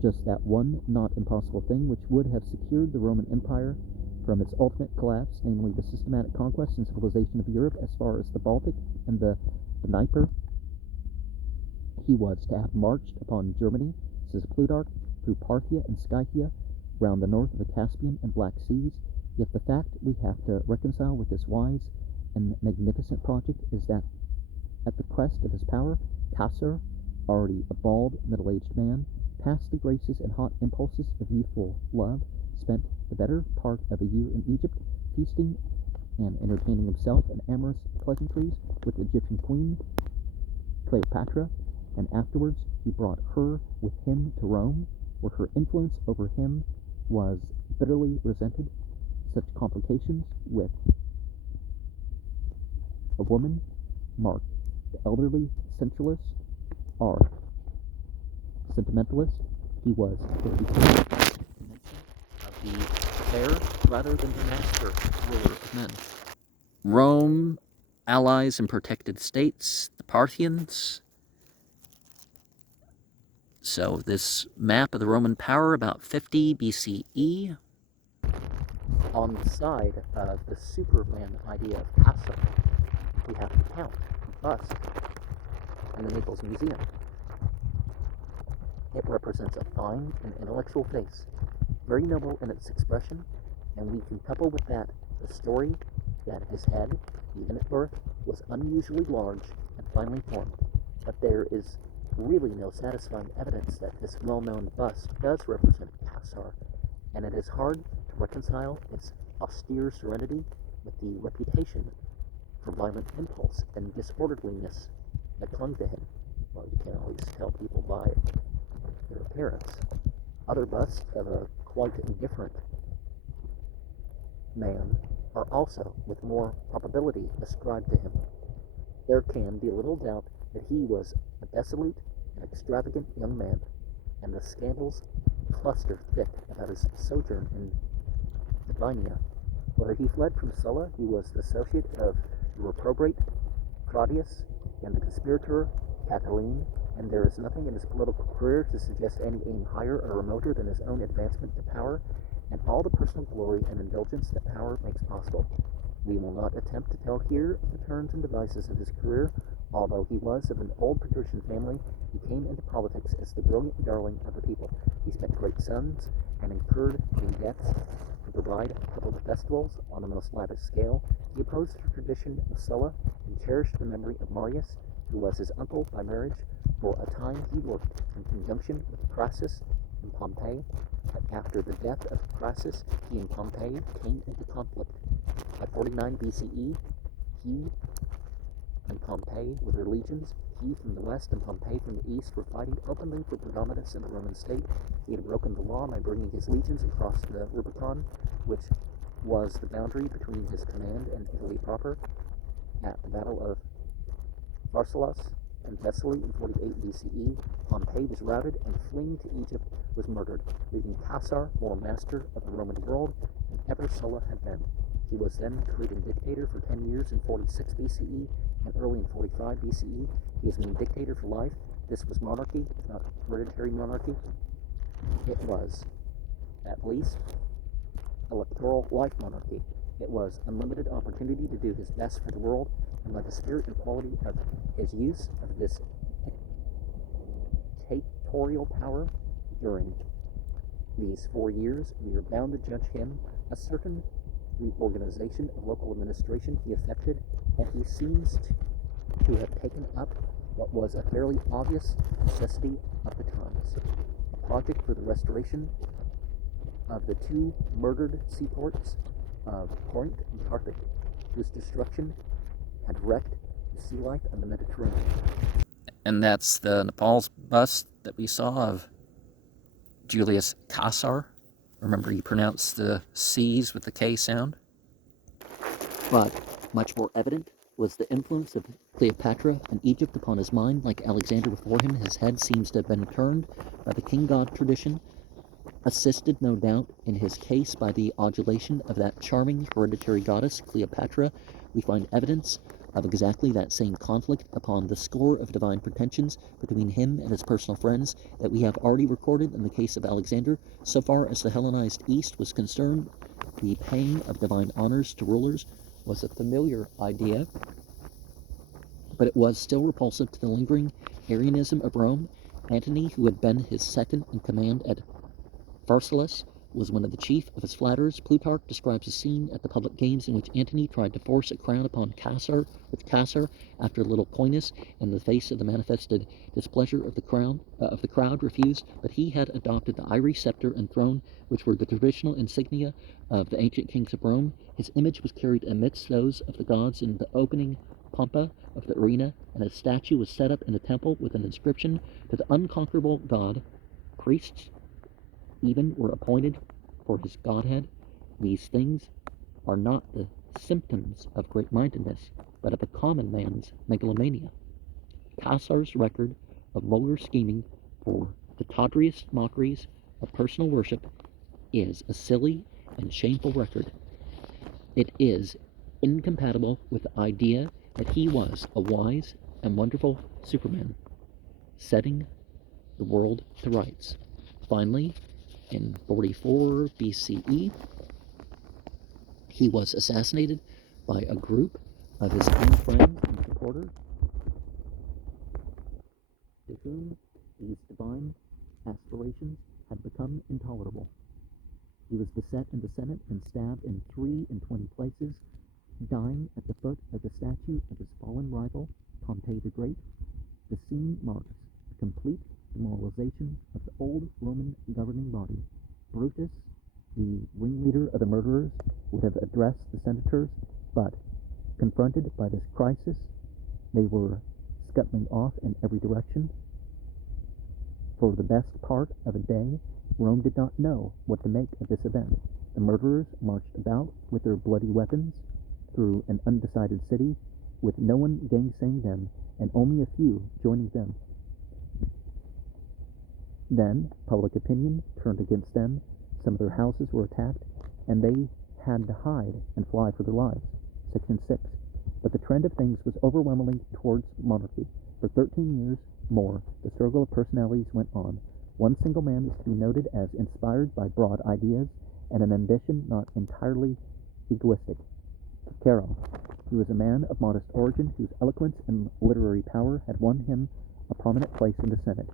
just that one not impossible thing which would have secured the Roman Empire from its ultimate collapse, namely the systematic conquest and civilization of Europe as far as the Baltic and the Dnieper he was to have marched upon Germany, says Plutarch, through Parthia and Scythia, round the north of the Caspian and Black Seas. Yet the fact we have to reconcile with this wise and magnificent project is that at the crest of his power, Caesar, already a bald, middle-aged man, past the graces and hot impulses of youthful love, spent the better part of a year in Egypt, feasting and entertaining himself in amorous pleasantries with the Egyptian queen, Cleopatra, and afterwards he brought her with him to Rome, where her influence over him was bitterly resented. Such complications with a woman marked the elderly sensualist or sentimentalist. He was the convention of the heir rather than the master ruler of men. Rome, allies and protected states, the Parthians. So this map of the Roman power about 50 BCE. On the side of the Superman idea of Picasso, we have the Count, bust, in the Naples Museum. It represents a fine and intellectual face, very noble in its expression, and we can couple with that the story that his head, even at birth, was unusually large and finely formed. But there is really no satisfying evidence that this well-known bust does represent Caesar, and it is hard to reconcile its austere serenity with the reputation for violent impulse and disorderliness that clung to him. Well, you can always tell people by their appearance. Other busts of a quite different man are also, with more probability, ascribed to him. There can be little doubt that he was a dissolute and extravagant young man, and the scandals cluster thick about his sojourn in Bithynia. Whether he fled from Sulla, he was the associate of the reprobate Claudius and the conspirator Catiline, and there is nothing in his political career to suggest any aim higher or remoter than his own advancement to power and all the personal glory and indulgence that power makes possible. We will not attempt to tell here of the turns and devices of his career. Although he was of an old patrician family, he came into politics as the brilliant darling of the people. He spent great sums and incurred many debts to provide public festivals on the most lavish scale. He opposed the tradition of Sulla and cherished the memory of Marius, who was his uncle by marriage. For a time he worked in conjunction with Crassus in Pompeii, but after the death of Crassus, he and Pompeii came into conflict. By 49 BCE, he and Pompeii with their legions, he from the west and Pompeii from the east, were fighting openly for predominance in the Roman state. He had broken the law by bringing his legions across the Rubicon, which was the boundary between his command and Italy proper. At the Battle of Pharsalus and Thessaly in 48 BCE, Pompey was routed and fleeing to Egypt was murdered, leaving Caesar more master of the Roman world than ever Sulla had been. He was then created dictator for 10 years in 46 BCE, and early in 45 BCE, he was named dictator for life. This was monarchy, not hereditary monarchy. It was, at least, electoral life monarchy. It was unlimited opportunity to do his best for the world, and by the spirit and quality of his use of this dictatorial power during these 4 years, we are bound to judge him a certain reorganization of local administration he effected, and he seems to have taken up what was a fairly obvious necessity of the times, a project for the restoration of the 2 murdered seaports of Corinth and Carthage, whose destruction had wrecked the sea life of the Mediterranean. And that's the Nepal's bust that we saw of Julius Caesar. Remember, he pronounced the C's with the K sound. But much more evident was the influence of Cleopatra and Egypt upon his mind. Like Alexander before him, his head seems to have been turned by the king-god tradition, assisted, no doubt, in his case by the adulation of that charming hereditary goddess, Cleopatra. We find evidence of exactly that same conflict upon the score of divine pretensions between him and his personal friends that we have already recorded in the case of Alexander. So far as the Hellenized East was concerned, the paying of divine honors to rulers was a familiar idea but it was still repulsive to the lingering Arianism of Rome. Antony, who had been his second in command at Pharsalus, was one of the chief of his flatterers. Plutarch describes a scene at the public games in which Antony tried to force a crown upon Caesar, after a little coyness in the face of the manifested displeasure of the crowd refused, but he had adopted the ivory scepter and throne, which were the traditional insignia of the ancient kings of Rome. His image was carried amidst those of the gods in the opening pompa of the arena, and a statue was set up in the temple with an inscription to the unconquerable god. Priests even were appointed for his godhead. These things are not the symptoms of great-mindedness, but of a common man's megalomania. Caesar's record of vulgar scheming for the tawdriest mockeries of personal worship is a silly and shameful record. It is incompatible with the idea that he was a wise and wonderful Superman, setting the world to rights. Finally, in 44 BCE, he was assassinated by a group of his own friends and supporters, to whom these divine aspirations had become intolerable. He was beset in the Senate and stabbed in 23 places, dying at the foot of the statue of his fallen rival, Pompey the Great. The scene marks a complete demoralization of the old Roman governing body. Brutus, the ringleader of the murderers, would have addressed the senators, but, confronted by this crisis, they were scuttling off in every direction. For the best part of a day, Rome did not know what to make of this event. The murderers marched about with their bloody weapons through an undecided city, with no one gainsaying them, and only a few joining them. Then public opinion turned against them. Some of their houses were attacked, and they had to hide and fly for their lives. Section 6. But the trend of things was overwhelmingly towards monarchy. For 13 years more, the struggle of personalities went on. One single man is to be noted as inspired by broad ideas and an ambition not entirely egoistic. Cicero. He was a man of modest origin whose eloquence and literary power had won him a prominent place in the Senate.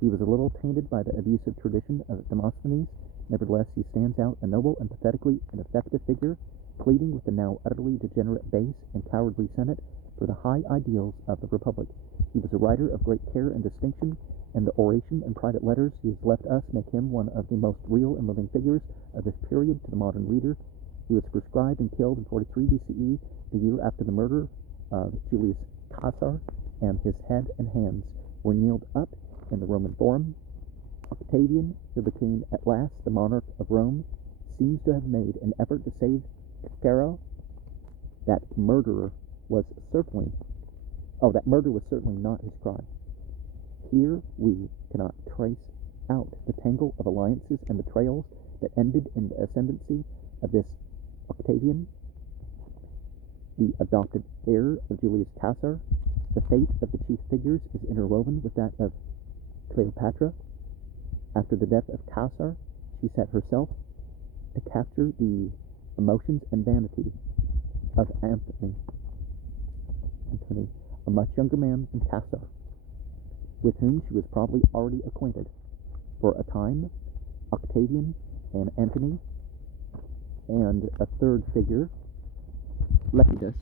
He was a little tainted by the abusive tradition of Demosthenes. Nevertheless, he stands out a noble and pathetically ineffective figure, pleading with the now utterly degenerate base and cowardly Senate for the high ideals of the Republic. He was a writer of great care and distinction, and the oration and private letters he has left us make him one of the most real and living figures of this period to the modern reader. He was proscribed and killed in 43 BCE, the year after the murder of Julius Caesar, and his head and hands were kneeled up in the Roman Forum. Octavian, who became at last the monarch of Rome, seems to have made an effort to save Cicero. That murder was certainly not his crime. Here we cannot trace out the tangle of alliances and betrayals that ended in the ascendancy of this Octavian, the adopted heir of Julius Caesar. The fate of the chief figures is interwoven with that of Cleopatra. After the death of Caesar, she set herself to capture the emotions and vanity of Antony, a much younger man than Caesar, with whom she was probably already acquainted. For a time, Octavian and Antony and a third figure, Lepidus,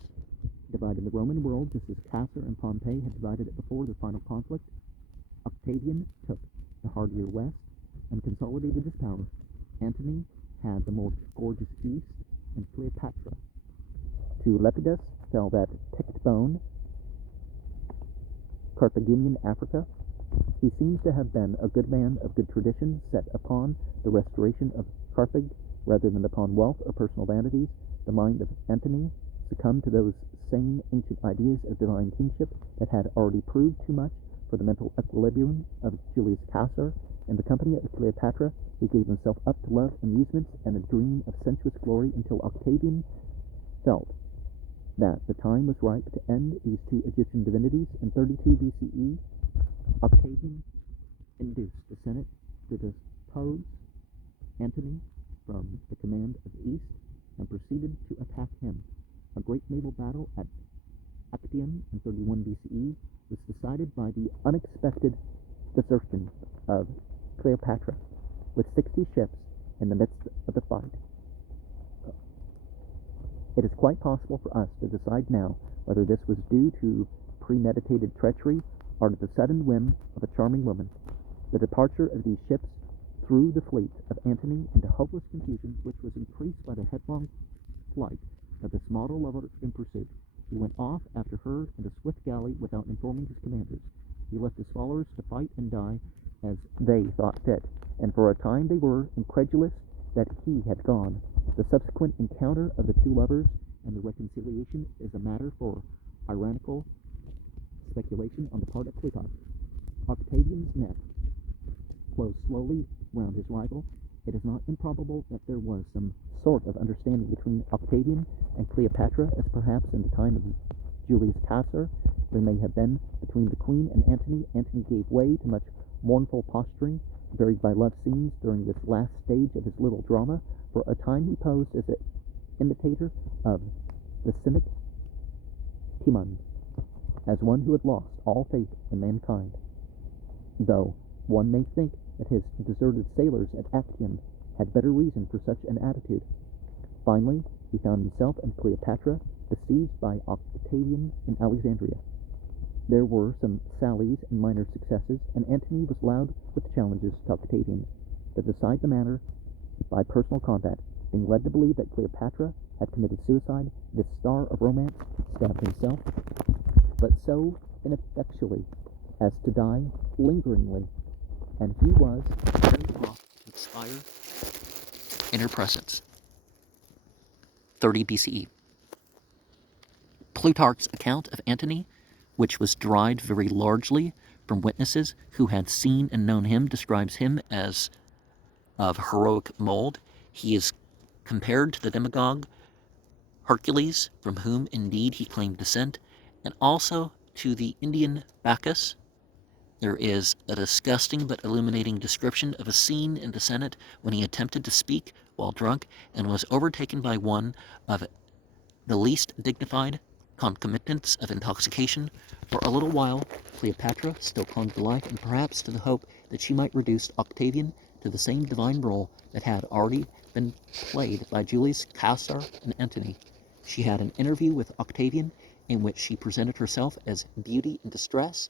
divided the Roman world just as Caesar and Pompey had divided it before their final conflict. Octavian took the hardier west and consolidated his power. Antony had the more gorgeous east, and Cleopatra. To Lepidus fell that picked bone, Carthaginian Africa. He seems to have been a good man of good tradition, set upon the restoration of Carthage rather than upon wealth or personal vanities. The mind of Antony succumbed to those same ancient ideas of divine kingship that had already proved too much for the mental equilibrium of Julius Caesar. In the company of Cleopatra, he gave himself up to love, amusements, and a dream of sensuous glory until Octavian felt that the time was ripe to end these two Egyptian divinities. In 32 BCE, Octavian induced the Senate to depose Antony from the command of the East and proceeded to attack him. A great naval battle at Actium in 31 BCE was decided by the unexpected desertion of Cleopatra with 60 ships in the midst of the fight. It is quite possible for us to decide now whether this was due to premeditated treachery or to the sudden whim of a charming woman. The departure of these ships threw the fleet of Antony into hopeless confusion, which was increased by the headlong flight of this model lover in pursuit. He went off after her in a swift galley without informing his commanders. He left his followers to fight and die as they thought fit, and for a time they were incredulous that he had gone. The subsequent encounter of the two lovers and the reconciliation is a matter for ironical speculation on the part of Plutarch. Octavian's neck closed slowly round his rival. It is not improbable that there was some sort of understanding between Octavian and Cleopatra, as perhaps in the time of Julius Caesar there may have been between the queen and Antony. Antony gave way to much mournful posturing, varied by love scenes during this last stage of his little drama. For a time he posed as an imitator of the cynic Timon, as one who had lost all faith in mankind, though one may think that his deserted sailors at Actium had better reason for such an attitude. Finally, he found himself and Cleopatra besieged by Octavian in Alexandria. There were some sallies and minor successes, and Antony was loud with challenges to Octavian to decide the matter by personal combat, being led to believe that Cleopatra had committed suicide. This star of romance stabbed himself, but so ineffectually as to die lingeringly, and he was carried off to expire in her presence. 30 BCE. Plutarch's account of Antony, which was derived very largely from witnesses who had seen and known him, describes him as of heroic mold. He is compared to the demagogue Hercules, from whom indeed he claimed descent, and also to the Indian Bacchus. There is a disgusting but illuminating description of a scene in the Senate when he attempted to speak while drunk and was overtaken by one of the least dignified concomitants of intoxication. For a little while, Cleopatra still clung to life, and perhaps to the hope that she might reduce Octavian to the same divine role that had already been played by Julius Caesar and Antony. She had an interview with Octavian in which she presented herself as beauty in distress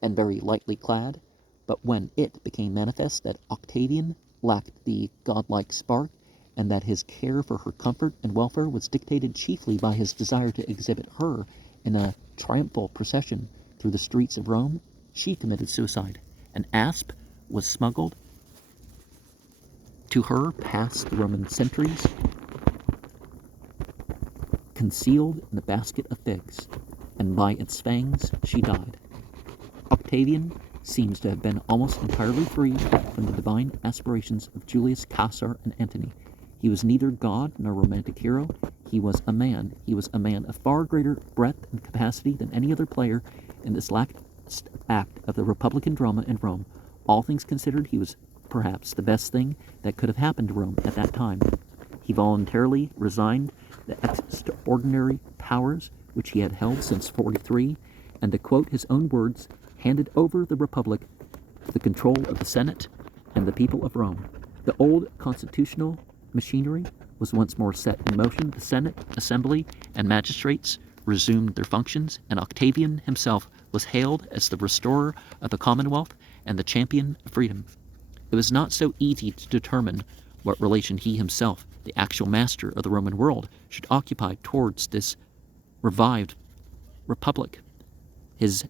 and very lightly clad, but when it became manifest that Octavian lacked the godlike spark, and that his care for her comfort and welfare was dictated chiefly by his desire to exhibit her in a triumphal procession through the streets of Rome, she committed suicide. An asp was smuggled to her past the Roman sentries, concealed in the basket of figs, and by its fangs she died. Octavian seems to have been almost entirely free from the divine aspirations of Julius Caesar and Antony. He was neither god nor romantic hero. He was a man. He was a man of far greater breadth and capacity than any other player in this last act of the Republican drama in Rome. All things considered, he was perhaps the best thing that could have happened to Rome at that time. He voluntarily resigned the extraordinary powers which he had held since 43, and to quote his own words, handed over the Republic to the control of the Senate and the people of Rome. The old constitutional machinery was once more set in motion. The Senate, Assembly, and magistrates resumed their functions, and Octavian himself was hailed as the restorer of the Commonwealth and the champion of freedom. It was not so easy to determine what relation he himself, the actual master of the Roman world, should occupy towards this revived republic. His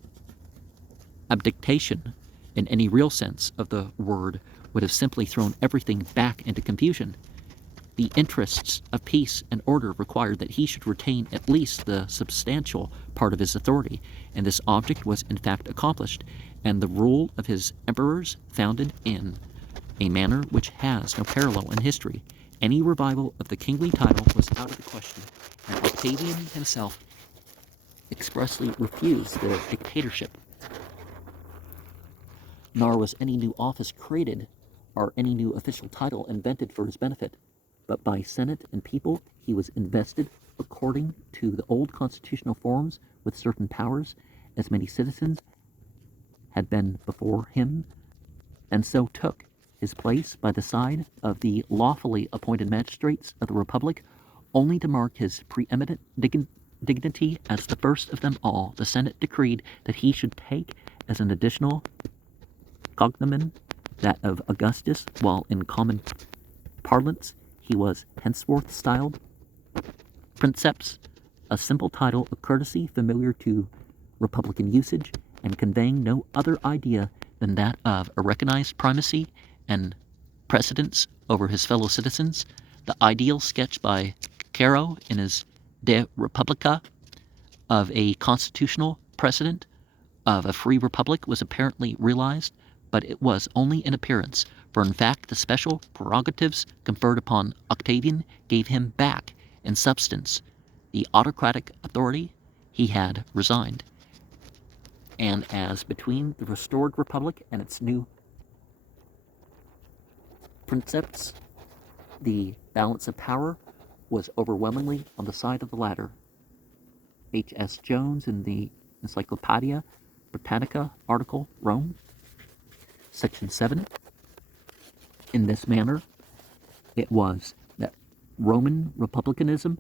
abdication, in any real sense of the word, would have simply thrown everything back into confusion. The interests of peace and order required that he should retain at least the substantial part of his authority, and this object was in fact accomplished, and the rule of his emperors founded in a manner which has no parallel in history. Any revival of the kingly title was out of the question, and Octavian himself expressly refused the dictatorship. Nor was any new office created or any new official title invented for his benefit. but by Senate and people he was invested according to the old constitutional forms with certain powers, as many citizens had been before him, and so took his place by the side of the lawfully appointed magistrates of the Republic, only to mark his preeminent dignity as the first of them all. The Senate decreed that he should take as an additional cognomen that of Augustus, while in common parlance he was henceforth styled Princeps, a simple title of courtesy familiar to Republican usage, and conveying no other idea than that of a recognized primacy and precedence over his fellow citizens. The ideal sketched by Caro in his De Republica of a constitutional precedent of a free republic was apparently realized, but it was only in appearance, for in fact the special prerogatives conferred upon Octavian gave him back, in substance, the autocratic authority he had resigned. And as between the restored republic and its new princeps, the balance of power was overwhelmingly on the side of the latter. H.S. Jones in the Encyclopedia Britannica article, Rome, section 7. In this manner, it was that Roman republicanism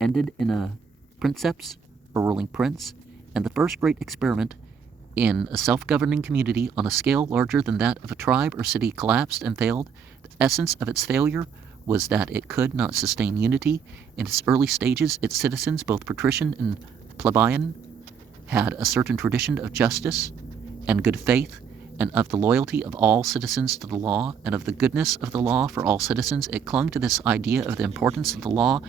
ended in a princeps, or ruling prince, and the first great experiment in a self-governing community on a scale larger than that of a tribe or city collapsed and failed. The essence of its failure was that it could not sustain unity. In its early stages, its citizens, both patrician and plebeian, had a certain tradition of justice and good faith, and of the loyalty of all citizens to the law, and of the goodness of the law for all citizens. It clung to this idea of the importance of the law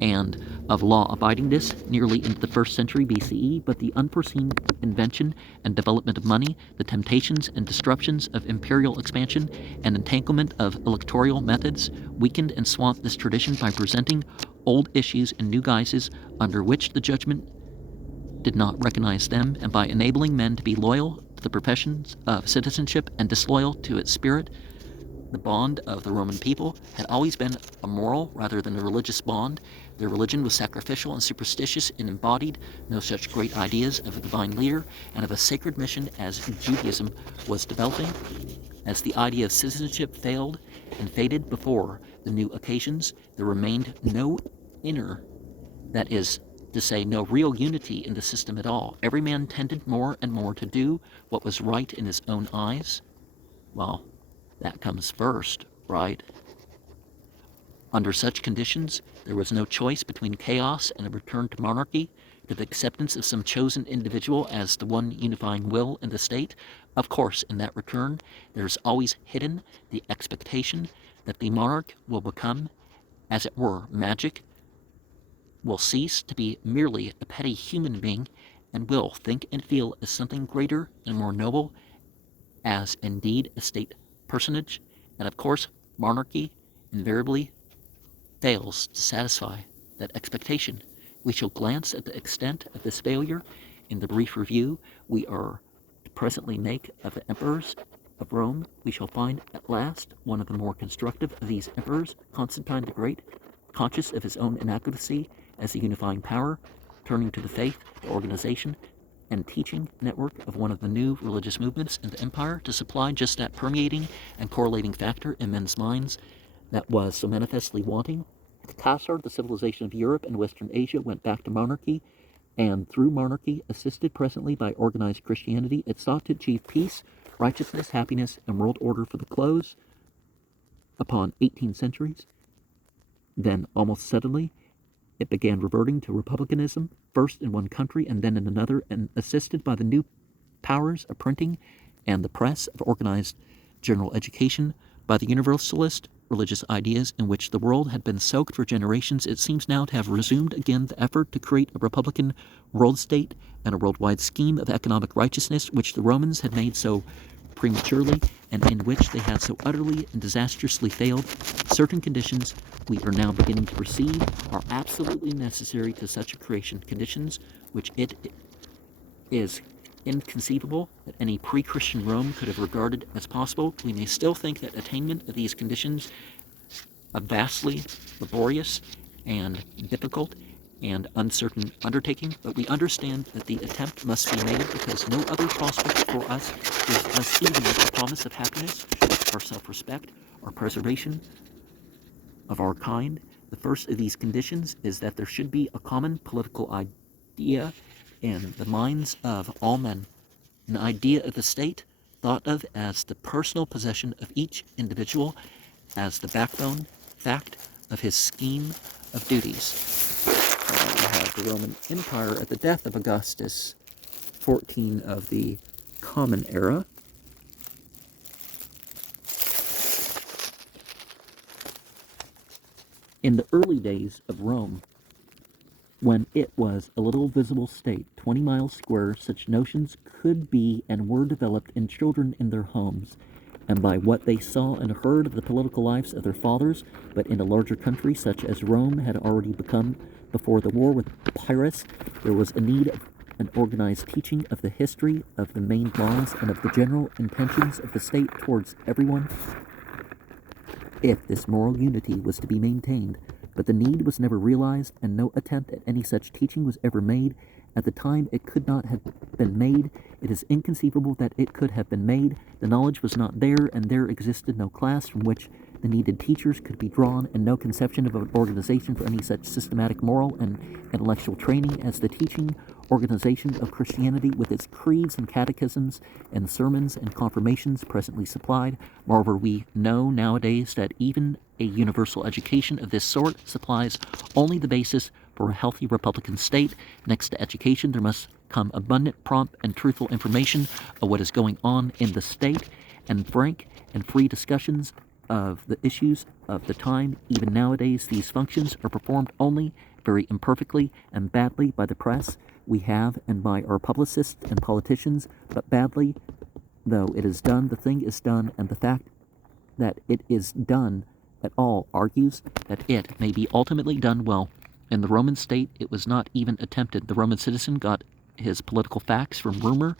and of law-abidingness nearly into the 1st century BCE, but the unforeseen invention and development of money, the temptations and disruptions of imperial expansion, and entanglement of electoral methods weakened and swamped this tradition by presenting old issues in new guises under which the judgment did not recognize them, and by enabling men to be loyal to the professions of citizenship and disloyal to its spirit. The bond of the Roman people had always been a moral rather than a religious bond. Their religion was sacrificial and superstitious and embodied no such great ideas of a divine leader and of a sacred mission as Judaism was developing. As the idea of citizenship failed and faded before the new occasions, there remained no inner, that is to say, no real unity in the system at all. Every man tended more and more to do what was right in his own eyes. Well, that comes first, right? Under such conditions, there was no choice between chaos and a return to monarchy, to the acceptance of some chosen individual as the one unifying will in the state. Of course, in that return, there is always hidden the expectation that the monarch will become, as it were, magic, will cease to be merely a petty human being, and will think and feel as something greater and more noble, as indeed a state personage. And of course, monarchy invariably fails to satisfy that expectation. We shall glance at the extent of this failure in the brief review we are to presently make of the emperors of Rome. We shall find at last one of the more constructive of these emperors, Constantine the Great, conscious of his own inadequacy as a unifying power, turning to the faith, the organization, and teaching network of one of the new religious movements in the empire to supply just that permeating and correlating factor in men's minds that was so manifestly wanting. With Caesar, the civilization of Europe and Western Asia went back to monarchy, and through monarchy, assisted presently by organized Christianity, it sought to achieve peace, righteousness, happiness, and world order for the close upon 18 centuries. Then, almost suddenly, it began reverting to republicanism, first in one country and then in another, and assisted by the new powers of printing and the press of organized general education, by the universalist religious ideas in which the world had been soaked for generations, it seems now to have resumed again the effort to create a republican world state and a worldwide scheme of economic righteousness which the Romans had made so prematurely and in which they had so utterly and disastrously failed. Certain conditions we are now beginning to perceive are absolutely necessary to such a creation, conditions which it is inconceivable that any pre-Christian Rome could have regarded as possible. We may still think that attainment of these conditions a vastly laborious and difficult and uncertain undertaking, but we understand that the attempt must be made because no other prospect for us gives us even the promise of happiness, our self-respect, our preservation of our kind. The first of these conditions is that there should be a common political idea in the minds of all men, an idea of the state thought of as the personal possession of each individual, as the backbone fact of his scheme of duties. We have the Roman Empire at the death of Augustus, 14 of the Common Era. In the early days of Rome, when it was a little visible state, 20 miles square, such notions could be and were developed in children in their homes, and by what they saw and heard of the political lives of their fathers. But in a larger country such as Rome had already become before the war with Pyrrhus, there was a need of an organized teaching of the history of the main laws and of the general intentions of the state towards everyone, if this moral unity was to be maintained. But the need was never realized, and no attempt at any such teaching was ever made. At the time it could not have been made. It is inconceivable that it could have been made. The knowledge was not there, and there existed no class from which the needed teachers could be drawn, and no conception of an organization for any such systematic moral and intellectual training as the teaching organization of Christianity, with its creeds and catechisms and sermons and confirmations, presently supplied. Moreover, we know nowadays that even a universal education of this sort supplies only the basis for a healthy republican state. Next to education, there must come abundant, prompt, and truthful information of what is going on in the state, and frank and free discussions of the issues of the time. Even nowadays, these functions are performed only very imperfectly and badly by the press we have and by our publicists and politicians, but badly though it is done, the thing is done, and the fact that it is done at all argues that it may be ultimately done well. In the Roman state, it was not even attempted. The Roman citizen got his political facts from rumor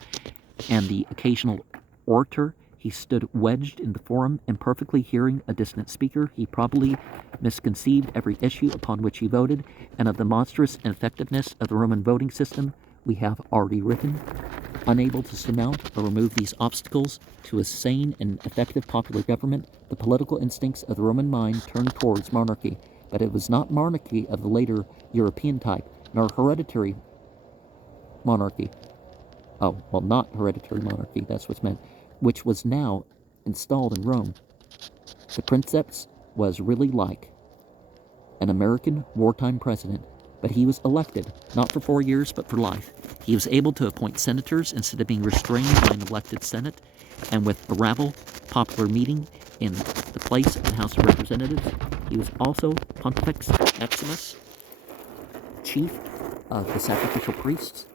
and the occasional orator. He stood wedged in the forum, imperfectly hearing a distant speaker. He probably misconceived every issue upon which he voted, and of the monstrous ineffectiveness of the Roman voting system we have already written. Unable to surmount or remove these obstacles to a sane and effective popular government, the political instincts of the Roman mind turned towards monarchy. But it was not monarchy of the later European type, nor hereditary monarchy. Not hereditary monarchy, that's what's meant, which was now installed in Rome. The princeps was really like an American wartime president, but he was elected, not for 4 years, but for life. He was able to appoint senators instead of being restrained by an elected Senate, and with a rabble popular meeting in the place of the House of Representatives. He was also Pontifex Maximus, chief of the sacrificial priests,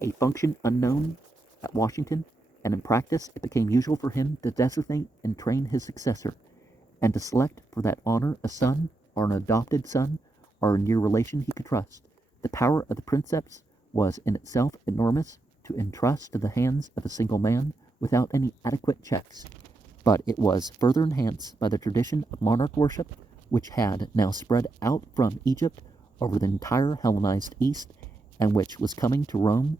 a function unknown at Washington, and in practice it became usual for him to designate and train his successor, and to select for that honor a son, or an adopted son, or a near relation he could trust. The power of the princeps was in itself enormous to entrust to the hands of a single man without any adequate checks, but it was further enhanced by the tradition of monarch worship, which had now spread out from Egypt over the entire Hellenized East, and which was coming to Rome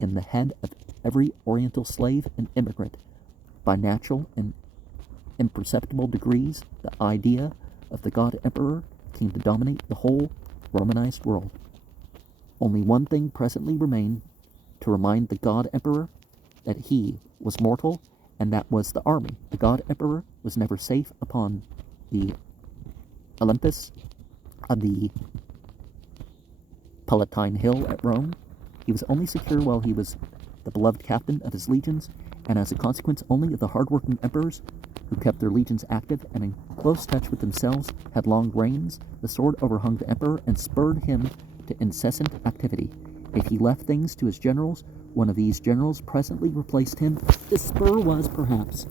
in the head of every Oriental slave and immigrant. By natural and imperceptible degrees, the idea of the God Emperor came to dominate the whole Romanized world. Only one thing presently remained to remind the God Emperor that he was mortal, and that was the army. The God Emperor was never safe upon the Olympus of the Palatine Hill at Rome. He was only secure while he was the beloved captain of his legions, and as a consequence only of the hard-working emperors who kept their legions active and in close touch with themselves, had long reigns. The sword overhung the emperor and spurred him to incessant activity. If he left things to his generals, one of these generals presently replaced him. The spur was, perhaps,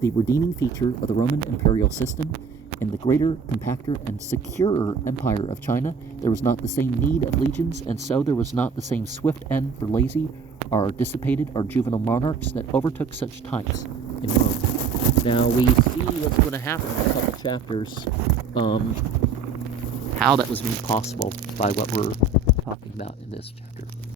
the redeeming feature of the Roman imperial system. In the greater, compacter, and securer empire of China, there was not the same need of legions, and so there was not the same swift end for lazy, or dissipated, or juvenile monarchs that overtook such types in Rome. Now we see what's going to happen in a couple chapters, how that was made possible by what we're talking about in this chapter.